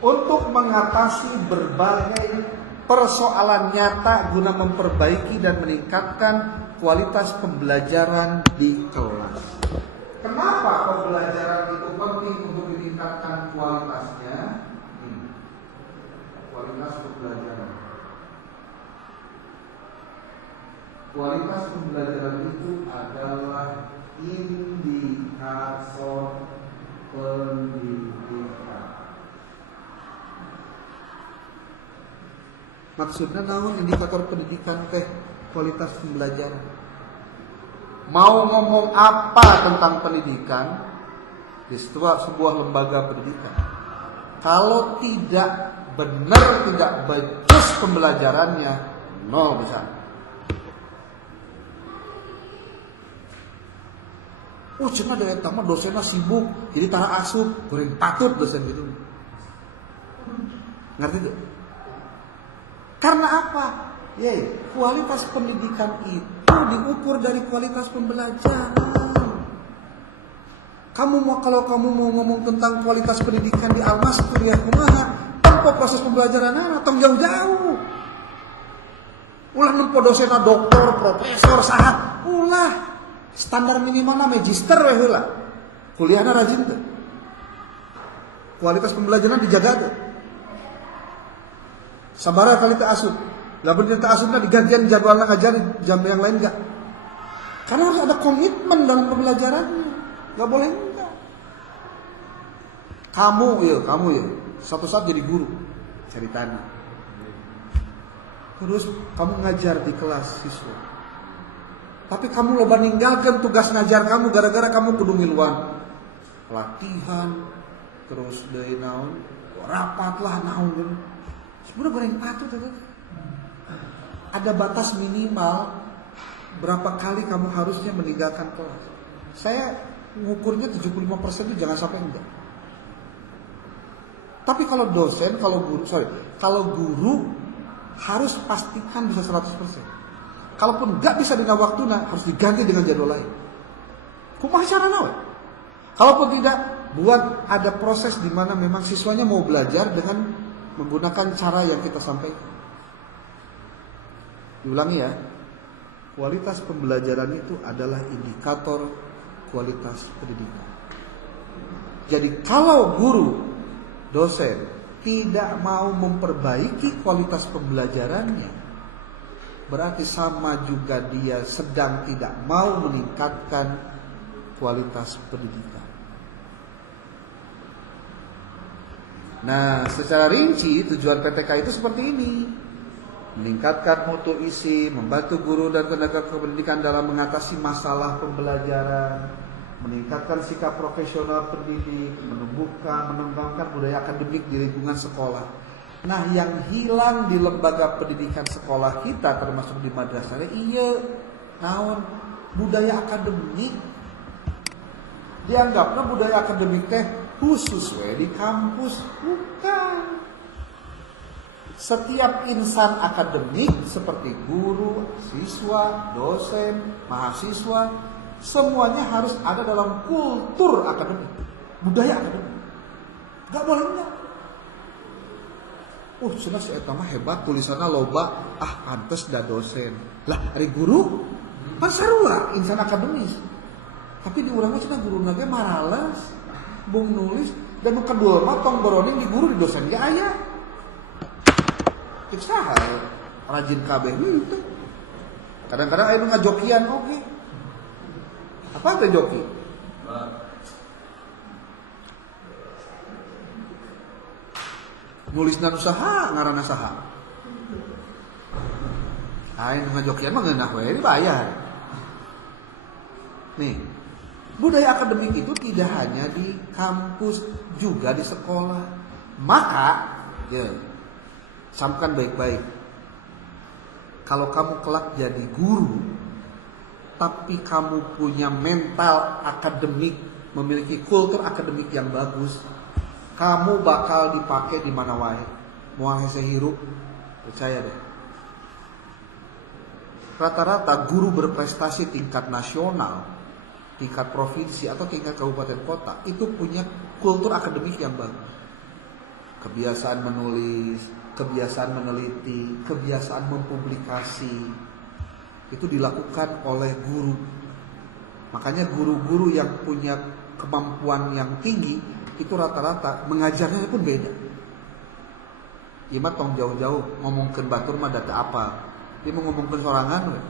untuk mengatasi berbagai persoalan nyata guna memperbaiki dan meningkatkan kualitas pembelajaran di kelas. Kenapa pembelajaran itu penting untuk meningkatkan kualitasnya? Kualitas pembelajaran. Kualitas pembelajaran itu adalah indikator pendidikan. Maksudnya naon indikator pendidikan teh kualitas pembelajaran. Mau ngomong apa tentang pendidikan di sebuah lembaga pendidikan, kalau tidak benar, tidak becus pembelajarannya, nol bisa. Cenah dari tamat dosennya sibuk, jadi tara asup, goreng patut dosen gitu. Ngerti tuh? Karena apa? Kualitas pendidikan itu diukur dari kualitas pembelajaran. Kalau kamu mau ngomong tentang kualitas pendidikan di Almas kuliah kumaha, tanpa proses pembelajaran atau jauh-jauh. Ulah nempo dosenna doktor, profesor, sahat, ulah. Standar minimalna magister we heula. Kuliahna rajin teh. Kualitas pembelajaran dijaga teh. Sabaraha kali teh asup. Lamun teh asupna digantian jadwalna ngajar jam yang lain enggak. Karena harus ada komitmen dalam pembelajarannya. Enggak boleh enggak. Kamu ya, suatu saat jadi guru ceritanya. Terus kamu ngajar di kelas siswa. Tapi kamu loba ninggalkan tugas ngajar kamu gara-gara kamu kudu ngiluan pelatihan, terus deui naon, rapat lah naon. Sebenarnya goreng patut itu. Ada batas minimal berapa kali kamu harusnya meninggalkan kelas. Saya mengukurnya 75% itu jangan sampai enggak. Tapi kalau dosen, kalau guru harus pastikan bisa 100%. Kalaupun nggak bisa dengan waktuna, harus diganti dengan jadwal lain. Kumaha carana we? Kalaupun tidak, buat ada proses di mana memang siswanya mau belajar dengan menggunakan cara yang kita sampaikan. Diulangi ya. Kualitas pembelajaran itu adalah indikator kualitas pendidikan. Jadi kalau guru, dosen tidak mau memperbaiki kualitas pembelajarannya, berarti sama juga dia sedang tidak mau meningkatkan kualitas pendidikan. Nah, secara rinci tujuan PTK itu seperti ini. Meningkatkan mutu isi, membantu guru dan tenaga kependidikan dalam mengatasi masalah pembelajaran, meningkatkan sikap profesional pendidik, menumbuhkan, mengembangkan budaya akademik di lingkungan sekolah. Nah, yang hilang di lembaga pendidikan sekolah kita termasuk di madrasah naon budaya akademik. Dianggapnya budaya akademik teh khusus di kampus, bukan. Setiap insan akademik seperti guru, siswa, dosen, mahasiswa, semuanya harus ada dalam kultur akademik, budaya akademik. Gak boleh enggak. Cenah si eta mah hebat tulisanna loba, pantes da dosen. Lah ari guru kan sarua insan akademis. Tapi diurangnya cenah guru nage maralas, bung nulis dan nu kedua mah tong boroning di guru di dosen ge aya. Cek saha rajin kabeh gitu. Kadang-kadang aya nu ngajokian oge. Apa teh joki? Nulisna nu saha, ngaranna saha. Aya nu ngajokian mah ngeunah we dibayar. Nih, budaya akademik itu tidak hanya di kampus, juga di sekolah. Maka, ya, camkan baik-baik. Kalau kamu kelak jadi guru, tapi kamu punya mental akademik, memiliki kultur akademik yang bagus, kamu bakal dipakai di mana wae. Moal hese hirup, percaya deh. Rata-rata guru berprestasi tingkat nasional, tingkat provinsi atau tingkat kabupaten kota itu punya kultur akademik yang bagus. Kebiasaan menulis, kebiasaan meneliti, kebiasaan mempublikasi itu dilakukan oleh guru. Makanya guru-guru yang punya kemampuan yang tinggi itu rata-rata mengajarnya pun beda. Ieu mah tong jauh-jauh ngomongkeun batur mah data apa. Dia mau ngomongkeun sorangan we.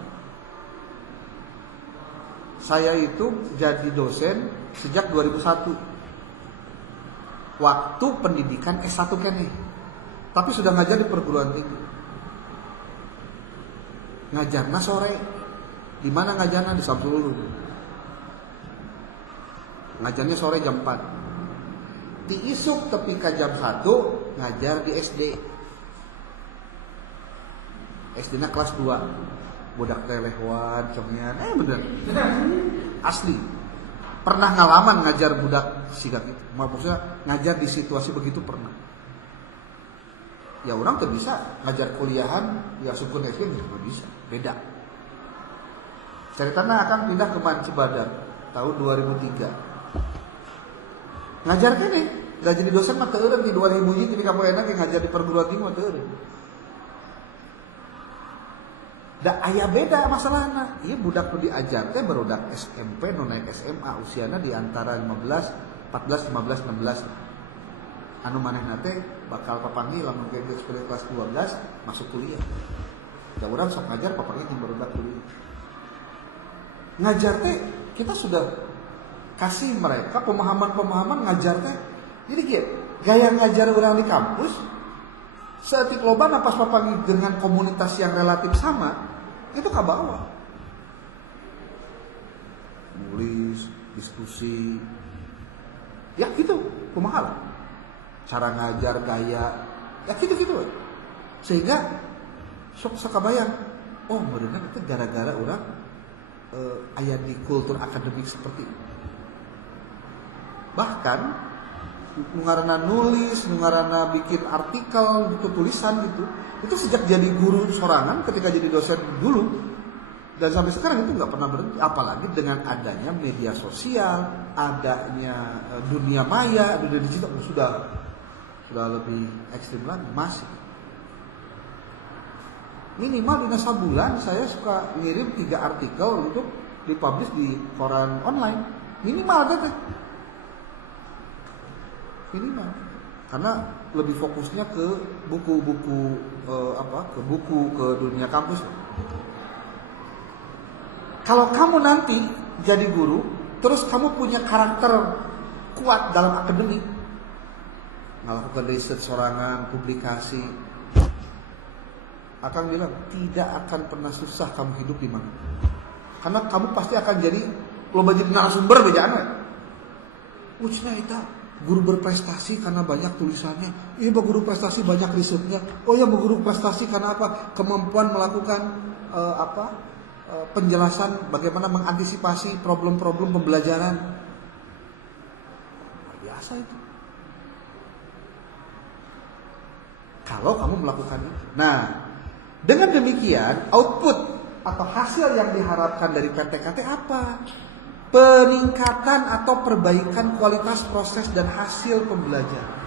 Saya itu jadi dosen sejak 2001. Waktu pendidikan S1 kene. Tapi sudah ngajar di perguruan tinggi. Ngajarna sore. Di mana ngajarna? Di Samsul Ulum. Ngajarnya sore jam 4. Di isuk tepi ka jam 1 ngajar di SD. SD-na kelas 2. Budak teh lehwan, congean, bener. Asli. Pernah ngalaman ngajar budak sigak itu. Maksudnya ngajar di situasi begitu pernah. Ya orang tuh bisa ngajar kuliahan, ya sukun SD nggak bisa, beda. Ceritanya akan pindah ke Cibadak tahun 2003. Ngajar kene, nggak jadi dosen mah teu eureun di 2000 jadi kamu enak ngajar di perguruan tinggi mah teu eureun. Da aya beda masalahna. Ieu budak nu diajar teh barudak SMP nu naik SMA usiana di antara 14, 15, 16. Anu manehna teh bakal papanggih lamun geus kelas 12 masuk kuliah. Da urang sok ngajar papanggih jeung barudak kuliah. Ngajar teh kita sudah kasih mereka pemahaman-pemahaman ngajar teh. Jadi kieu, gaya ngajar urang di kampus seetik loba napas papanggih dengan komunitas yang relatif sama itu ke bawah. Nulis, diskusi, ya gitu, kumaha lah. Cara ngajar, gaya, ya gitu-gitu. Sehingga sok sakabayang, oh bener itu gara-gara orang aya di kultur akademik seperti itu. Bahkan nungarana nulis, nungarana bikin artikel, gitu, tulisan gitu. Itu sejak jadi guru sorangan ketika jadi dosen dulu dan sampai sekarang itu nggak pernah berhenti. Apalagi dengan adanya media sosial, adanya dunia maya, dunia digital sudah lebih ekstrim lagi masih. Minimal di sabulan saya suka ngirim 3 artikel untuk dipublish di koran online. Minimal ada tuh. Minimal. Karena lebih fokusnya ke buku-buku ke dunia kampus. Kalau kamu nanti jadi guru, terus kamu punya karakter kuat dalam akademik, melakukan riset sorangan, publikasi, akan bilang tidak akan pernah susah kamu hidup di mana. Karena kamu pasti akan jadi loba jadi narasumber bejaan we. Ucna eta guru berprestasi karena banyak tulisannya. Iya, guru prestasi banyak risetnya. Oh ya, guru prestasi karena apa? Kemampuan melakukan penjelasan bagaimana mengantisipasi problem-problem pembelajaran. Biasa itu. Kalau kamu melakukan itu. Nah, dengan demikian output atau hasil yang diharapkan dari PTKT apa? Peningkatan atau perbaikan kualitas proses dan hasil pembelajaran.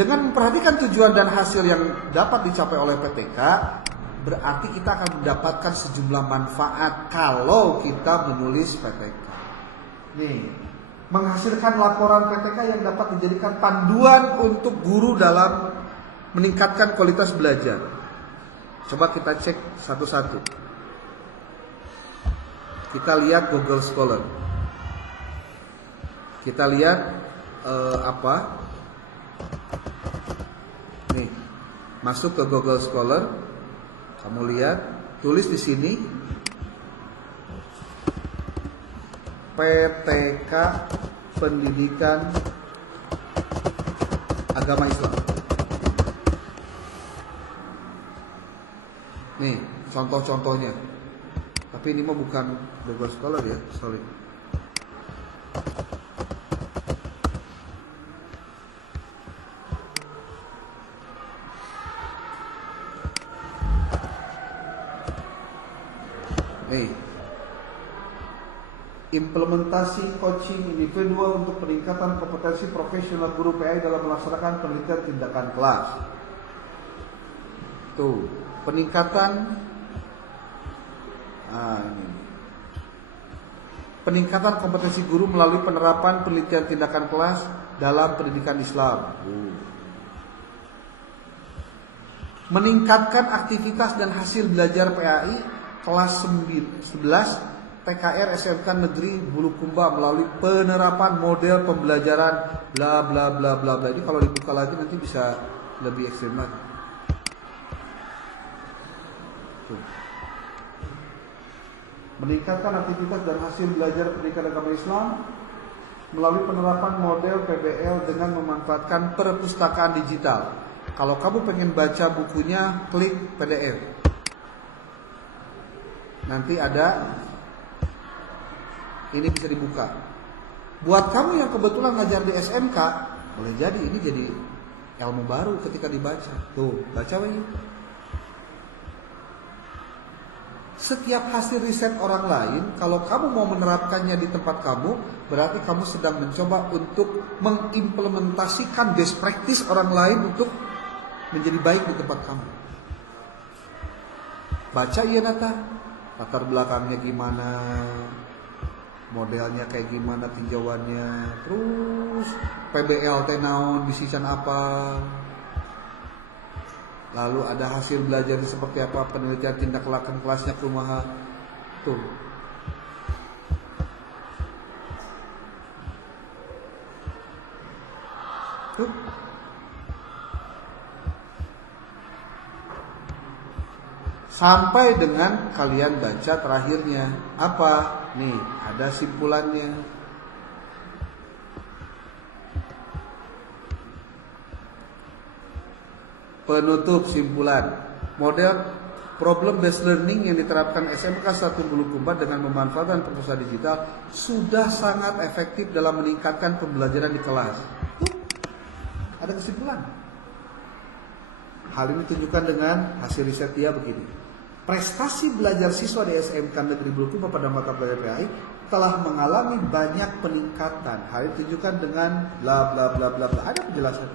Dengan memperhatikan tujuan dan hasil yang dapat dicapai oleh PTK, berarti kita akan mendapatkan sejumlah manfaat kalau kita menulis PTK. Nih, menghasilkan laporan PTK yang dapat dijadikan panduan untuk guru dalam meningkatkan kualitas belajar. Coba kita cek satu-satu. Kita lihat Google Scholar. Kita lihat nih, masuk ke Google Scholar. Kamu lihat, tulis di sini PTK Pendidikan Agama Islam. Nih, contoh-contohnya. Tapi ini mah bukan Google Scholar ya, sorry. Implementasi coaching individual untuk peningkatan kompetensi profesional guru PAI dalam melaksanakan penelitian tindakan kelas. Tuh, peningkatan ini. Peningkatan kompetensi guru melalui penerapan penelitian tindakan kelas dalam pendidikan Islam. Meningkatkan aktivitas dan hasil belajar PAI kelas 11 TKR SMK Negeri Bulukumba melalui penerapan model pembelajaran bla bla bla bla bla. Ini kalau dibuka lagi nanti bisa lebih ekstrem lagi. Tuh. Meningkatkan aktivitas dan hasil belajar pendidikan agama Islam melalui penerapan model PBL dengan memanfaatkan perpustakaan digital. Kalau kamu pengen baca bukunya, klik PDF. Nanti ada ini bisa dibuka. Buat kamu yang kebetulan ngajar di SMK, boleh jadi ini jadi ilmu baru ketika dibaca. Tuh, baca lagi. Setiap hasil riset orang lain, kalau kamu mau menerapkannya di tempat kamu, berarti kamu sedang mencoba untuk mengimplementasikan best practice orang lain untuk menjadi baik di tempat kamu. Baca ya Nata, latar belakangnya gimana, modelnya kayak gimana, tinjauannya, terus PBL naon bisisan apa, lalu ada hasil belajarnya seperti apa, penelitian tindak laku kelasnya kumaha. Tuh. Tuh. Sampai dengan kalian baca terakhirnya apa? Nih, ada simpulannya. Penutup simpulan. Model problem based learning yang diterapkan SMK 1 Bulukumba dengan memanfaatkan perpustakaan digital sudah sangat efektif dalam meningkatkan pembelajaran di kelas. Ada kesimpulan. Hal ini ditunjukkan dengan hasil riset dia begini. Prestasi belajar siswa di SMK Negeri Bulukumba pada mata pelajaran PAI telah mengalami banyak peningkatan. Hal ini ditunjukkan dengan bla bla bla bla bla. Ada penjelasan.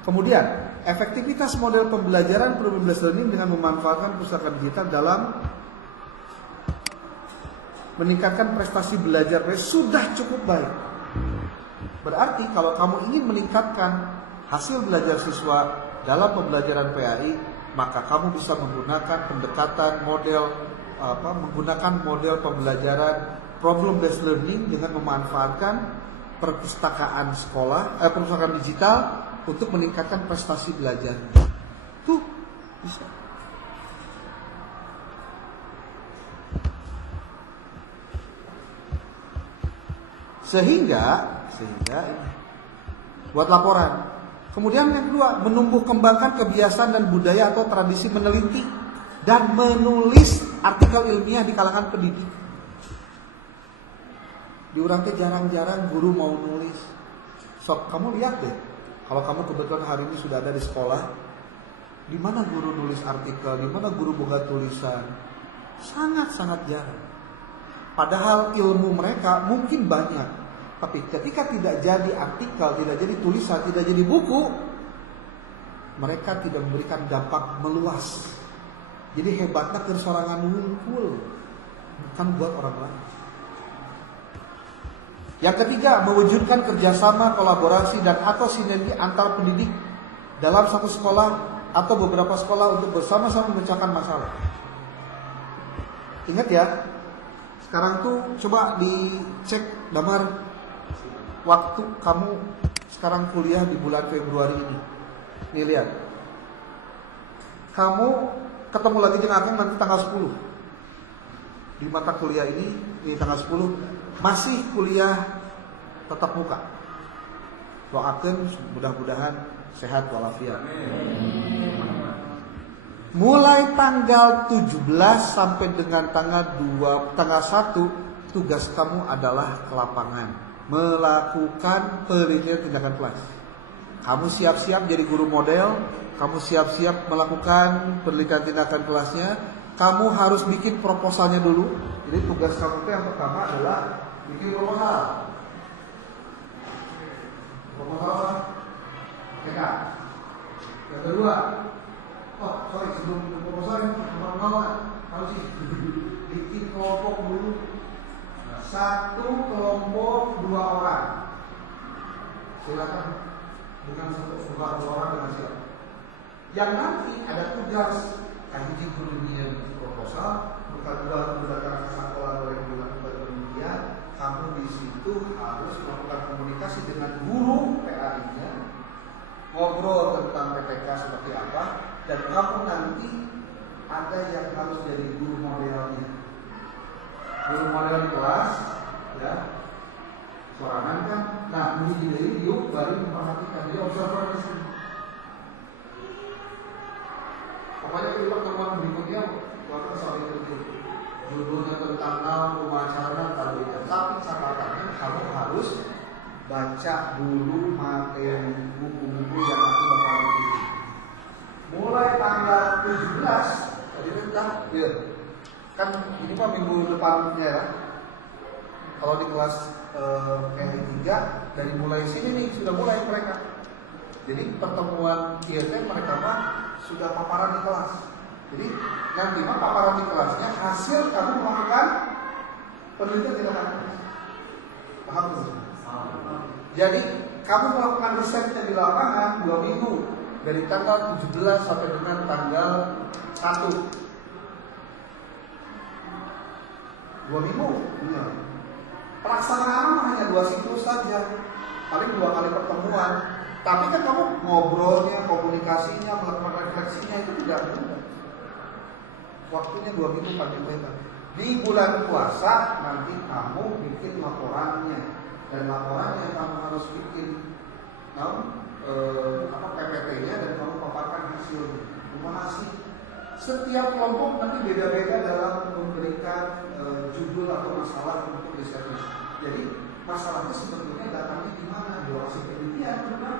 Kemudian, efektivitas model pembelajaran problem based learning dengan memanfaatkan perpustakaan digital dalam meningkatkan prestasi belajar sudah cukup baik. Berarti kalau kamu ingin meningkatkan hasil belajar siswa dalam pembelajaran PAI, maka kamu bisa menggunakan pendekatan menggunakan model pembelajaran problem based learning dengan memanfaatkan perpustakaan perpustakaan digital untuk meningkatkan prestasi belajar. Tuh, bisa. Sehingga buat laporan. Kemudian yang kedua, menumbuh kembangkan kebiasaan dan budaya atau tradisi meneliti dan menulis artikel ilmiah di kalangan pendidik. Diurang teh jarang-jarang guru mau nulis. Sok kamu lihat deh, kalau kamu kebetulan hari ini sudah ada di sekolah, di mana guru nulis artikel, di mana guru boga tulisan, sangat-sangat jarang. Padahal ilmu mereka mungkin banyak. Tapi ketika tidak jadi artikel, tidak jadi tulisan, tidak jadi buku, mereka tidak memberikan dampak meluas. Jadi hebatnya kersorangan wungkul, bukan buat orang lain. Yang ketiga, mewujudkan kerjasama, kolaborasi, dan atau sinergi antar pendidik dalam satu sekolah atau beberapa sekolah untuk bersama-sama memecahkan masalah. Ingat ya, sekarang tuh coba dicek Damar, waktu kamu sekarang kuliah di bulan Februari ini. Nih lihat, kamu ketemu lagi dengan Akang nanti tanggal 10. Di mata kuliah ini tanggal 10 masih kuliah tatap muka. Doakan mudah-mudahan sehat walafiat. Mulai tanggal 17 sampai dengan tanggal 1, tugas kamu adalah ke lapangan, melakukan penelitian tindakan kelas. Kamu siap-siap jadi guru model, kamu siap-siap melakukan penelitian tindakan kelasnya. Kamu harus bikin proposalnya dulu. Jadi tugas kamu yang pertama adalah bikin proposal. Proposal TK. Yang kedua, sebelum proposal harus bikin kelompok dulu. 1 kelompok 2 orang. Silakan dengan 2 orang dengan siapa. Yang nanti ada tugas kaji penelitian proposal, bukan berdasarkan kesangkulan oleh penelitian. Kamu di situ harus melakukan komunikasi dengan guru PAI-nya, ngobrol tentang PPK seperti apa, dan kamu nanti ada yang harus jadi guru modelnya. Guru model di kelas, ya, sorangan kan. Nah, ini yuk baru memperhatikan, jadi observer di sini. Pokoknya di pertemuan berikutnya waktu soal itu judulnya tentang pemasaran tadi. Tapi catatannya kamu harus baca dulu materi buku-buku yang aku bakal bikin. Mulai tanggal 17 tadi kan ini mah minggu depannya ya. Kalau di kelas PI 3 dari mulai sini nih sudah mulai mereka. Jadi pertemuan IET mereka mah sudah paparan di kelas. Jadi nanti mah paparan di kelasnya hasil kamu melakukan penelitian di lapangan. Paham tuh? Jadi kamu melakukan risetnya di lapangan 2 minggu dari tanggal 17 sampai dengan tanggal 1. 2 minggu. Benar. Pelaksanaan hanya 2 siklus saja. Paling 2 kali pertemuan. Tapi kan kamu ngobrolnya, komunikasinya, melakukan refleksinya itu tidak mudah. Waktunya 2 minggu paling lebar. Di bulan puasa nanti kamu bikin laporannya, dan laporannya kamu harus bikin PPT-nya dan kamu paparkan hasilnya. Hasil setiap kelompok nanti beda-beda dalam memberikan judul atau masalah untuk risetnya. Jadi masalahnya sebetulnya datangnya di mana? Di lokasi penelitian, benar?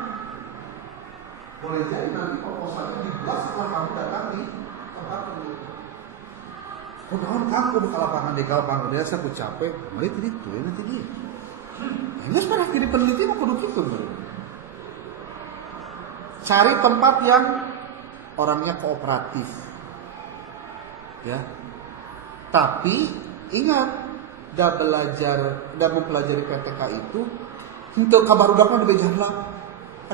Boleh jadi nanti proposalnya dibuat setelah kamu datang di tempat penelitian. Kunaon kamu ke lapangan di lapangan dia saya capek, mari tadi tuh ya nanti dia. Ini sebenarnya jadi peneliti mau kudu gitu, bro. Cari tempat yang orangnya kooperatif, ya. Tapi ingat, dah mempelajari PTK itu untuk kabar udaknya di bejalan.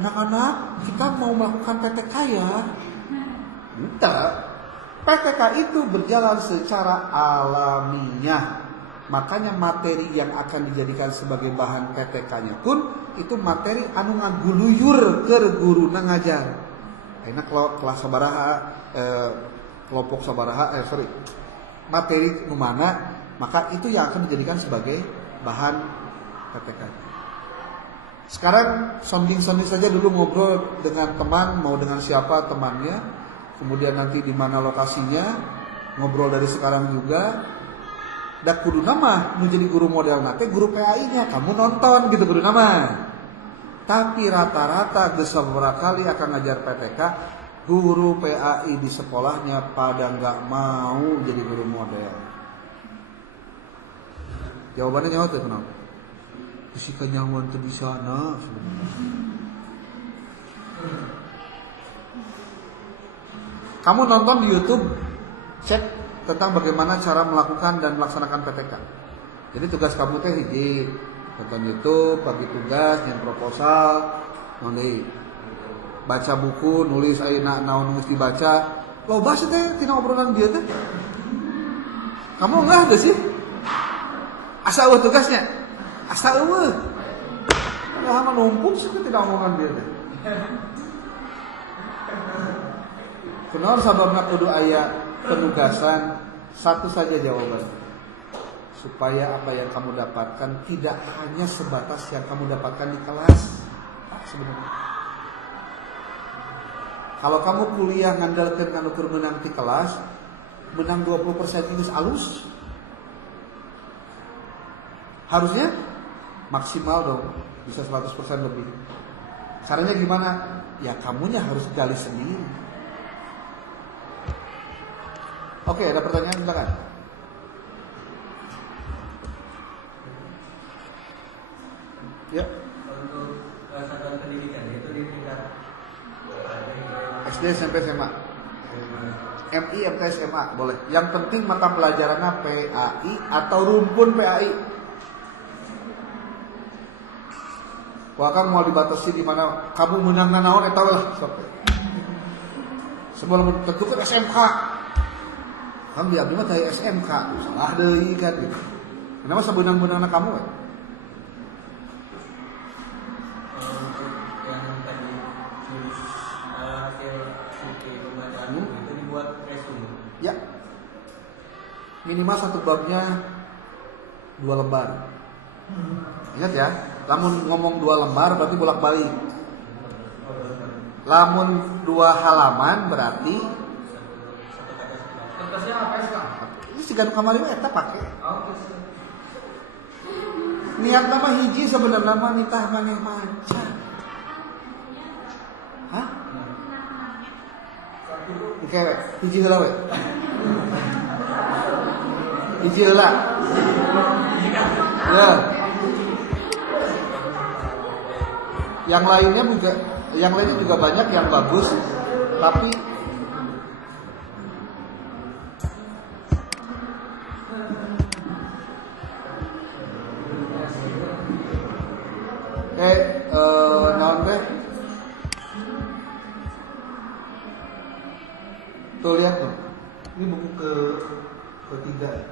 Anak-anak, kita mau melakukan PTK ya. Entah. PTK itu berjalan secara alamiah. Makanya materi yang akan dijadikan sebagai bahan PTK-nya pun itu materi anu ngaguluyur ke guru ngajar. Enak kalau kelas sabaraha, kelompok sabaraha, materi mana, maka itu yang akan dijadikan sebagai bahan PTK. Sekarang sounding saja dulu, ngobrol dengan teman, mau dengan siapa temannya, kemudian nanti di mana lokasinya, ngobrol dari sekarang juga. Dak kudu nama nu jadi guru model nate guru PAI-nya, kamu nonton gitu kudu nama. Tapi rata-rata geus beberapa kali akan ngajar PTK, guru PAI di sekolahnya pada nggak mau jadi guru model. Jawabannya nyawa tuh kenapa? Si kenyawan tuh di sana sebenarnya. Kamu nonton di YouTube cek tentang bagaimana cara melakukan dan melaksanakan PTK. Jadi tugas kamu teh hiji, nonton YouTube, bagi tugas, yang proposal, nulis, baca buku, nulis ayeuna naon nulis dibaca. Loba sih teh tina obrolan dia teh. Kamu enggak ada sih? Asa eueuh tugasnya. Asa eueuh. Lah mah numpuk sih tidak omongan dia teh. Kunaon sababna kudu aya penugasan? Satu saja jawaban. Supaya apa yang kamu dapatkan tidak hanya sebatas yang kamu dapatkan di kelas. Sebenarnya. Kalau kamu kuliah ngandalkeun kana ukur menang di kelas, menang 20% geus alus. Harusnya maksimal dong, bisa 100% lebih. Caranya gimana? Ya kamunya harus gali sendiri. Oke, ada pertanyaan silakan. Ya. Untuk satuan pendidikan itu di tingkat SD, SMP, SMA. MI, MT, SMA boleh. Yang penting mata pelajarannya PAI atau rumpun PAI. Wah, kan mau dibatasi di mana kamu menang naon eta lah sampai. Sebelum tentukan SMK. Kamu di abdi mah teh SMK, salah deui kan gitu. Kenapa sebenang-benangna kamu? untuk yang tadi jurus hasil studi pembacaan itu dibuat resume. Ya. Minimal satu babnya 2 lembar. Ingat ya, lamun ngomong 2 lembar berarti bolak-balik. Lamun 2 halaman berarti Kertasnya apa sekarang? ini sigan kamari mah eta pake. Niat nama hiji sebenarnya mah nitah maneh maca. Hah? Oke, hiji heula we. Hiji heula. Ya. Yang lainnya juga banyak yang bagus, tapi naon teh? Tuh lihat tuh. Ini buku ketiga ya.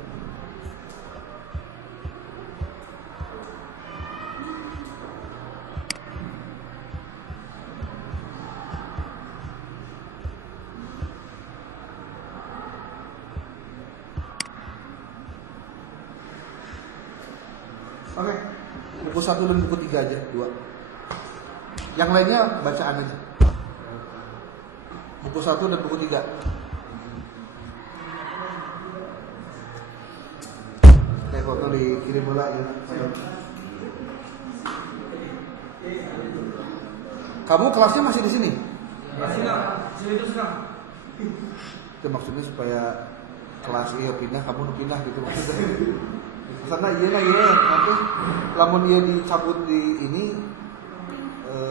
Oke, buku 1 dan buku 3 aja, 2. Yang lainnya bacaan aja. Buku 1 dan buku 3. Oke, foto dikirim bola ya. Kamu kelasnya masih di sini? Masih enggak? Sini terus enggak? Itu maksudnya supaya kelas iya pindah, kamu pindah gitu maksudnya. Karena iya nanti lamun iya dicabut di ini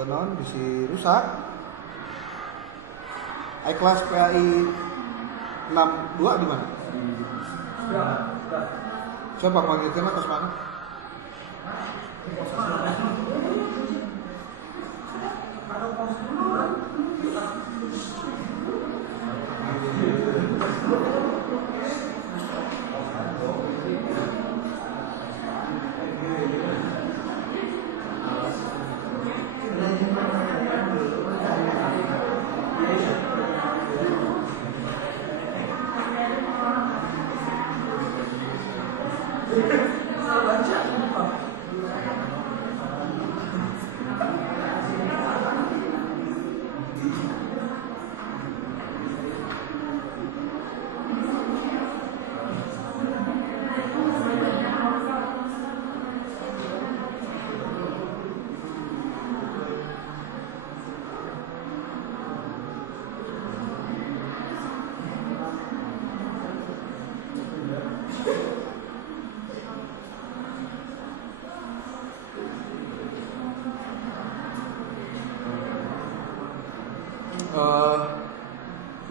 non bisi rusak. Kelas PAI 62 di mana? Coba panggilkan atas mana?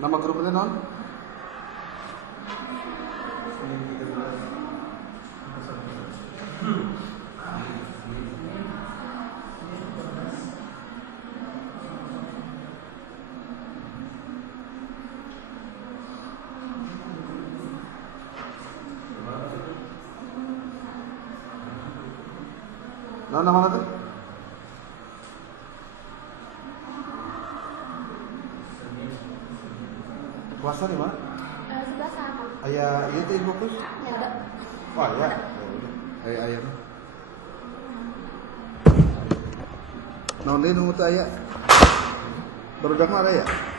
Nama grupnya non? Nah, nama tuh? Puasa di mana? Sebelah sana. Ayah, iya tuh fokus. Ya udah. Wah ya. Ayah. Nah, ini nunggu tuh ayah. Baru dak mana ya?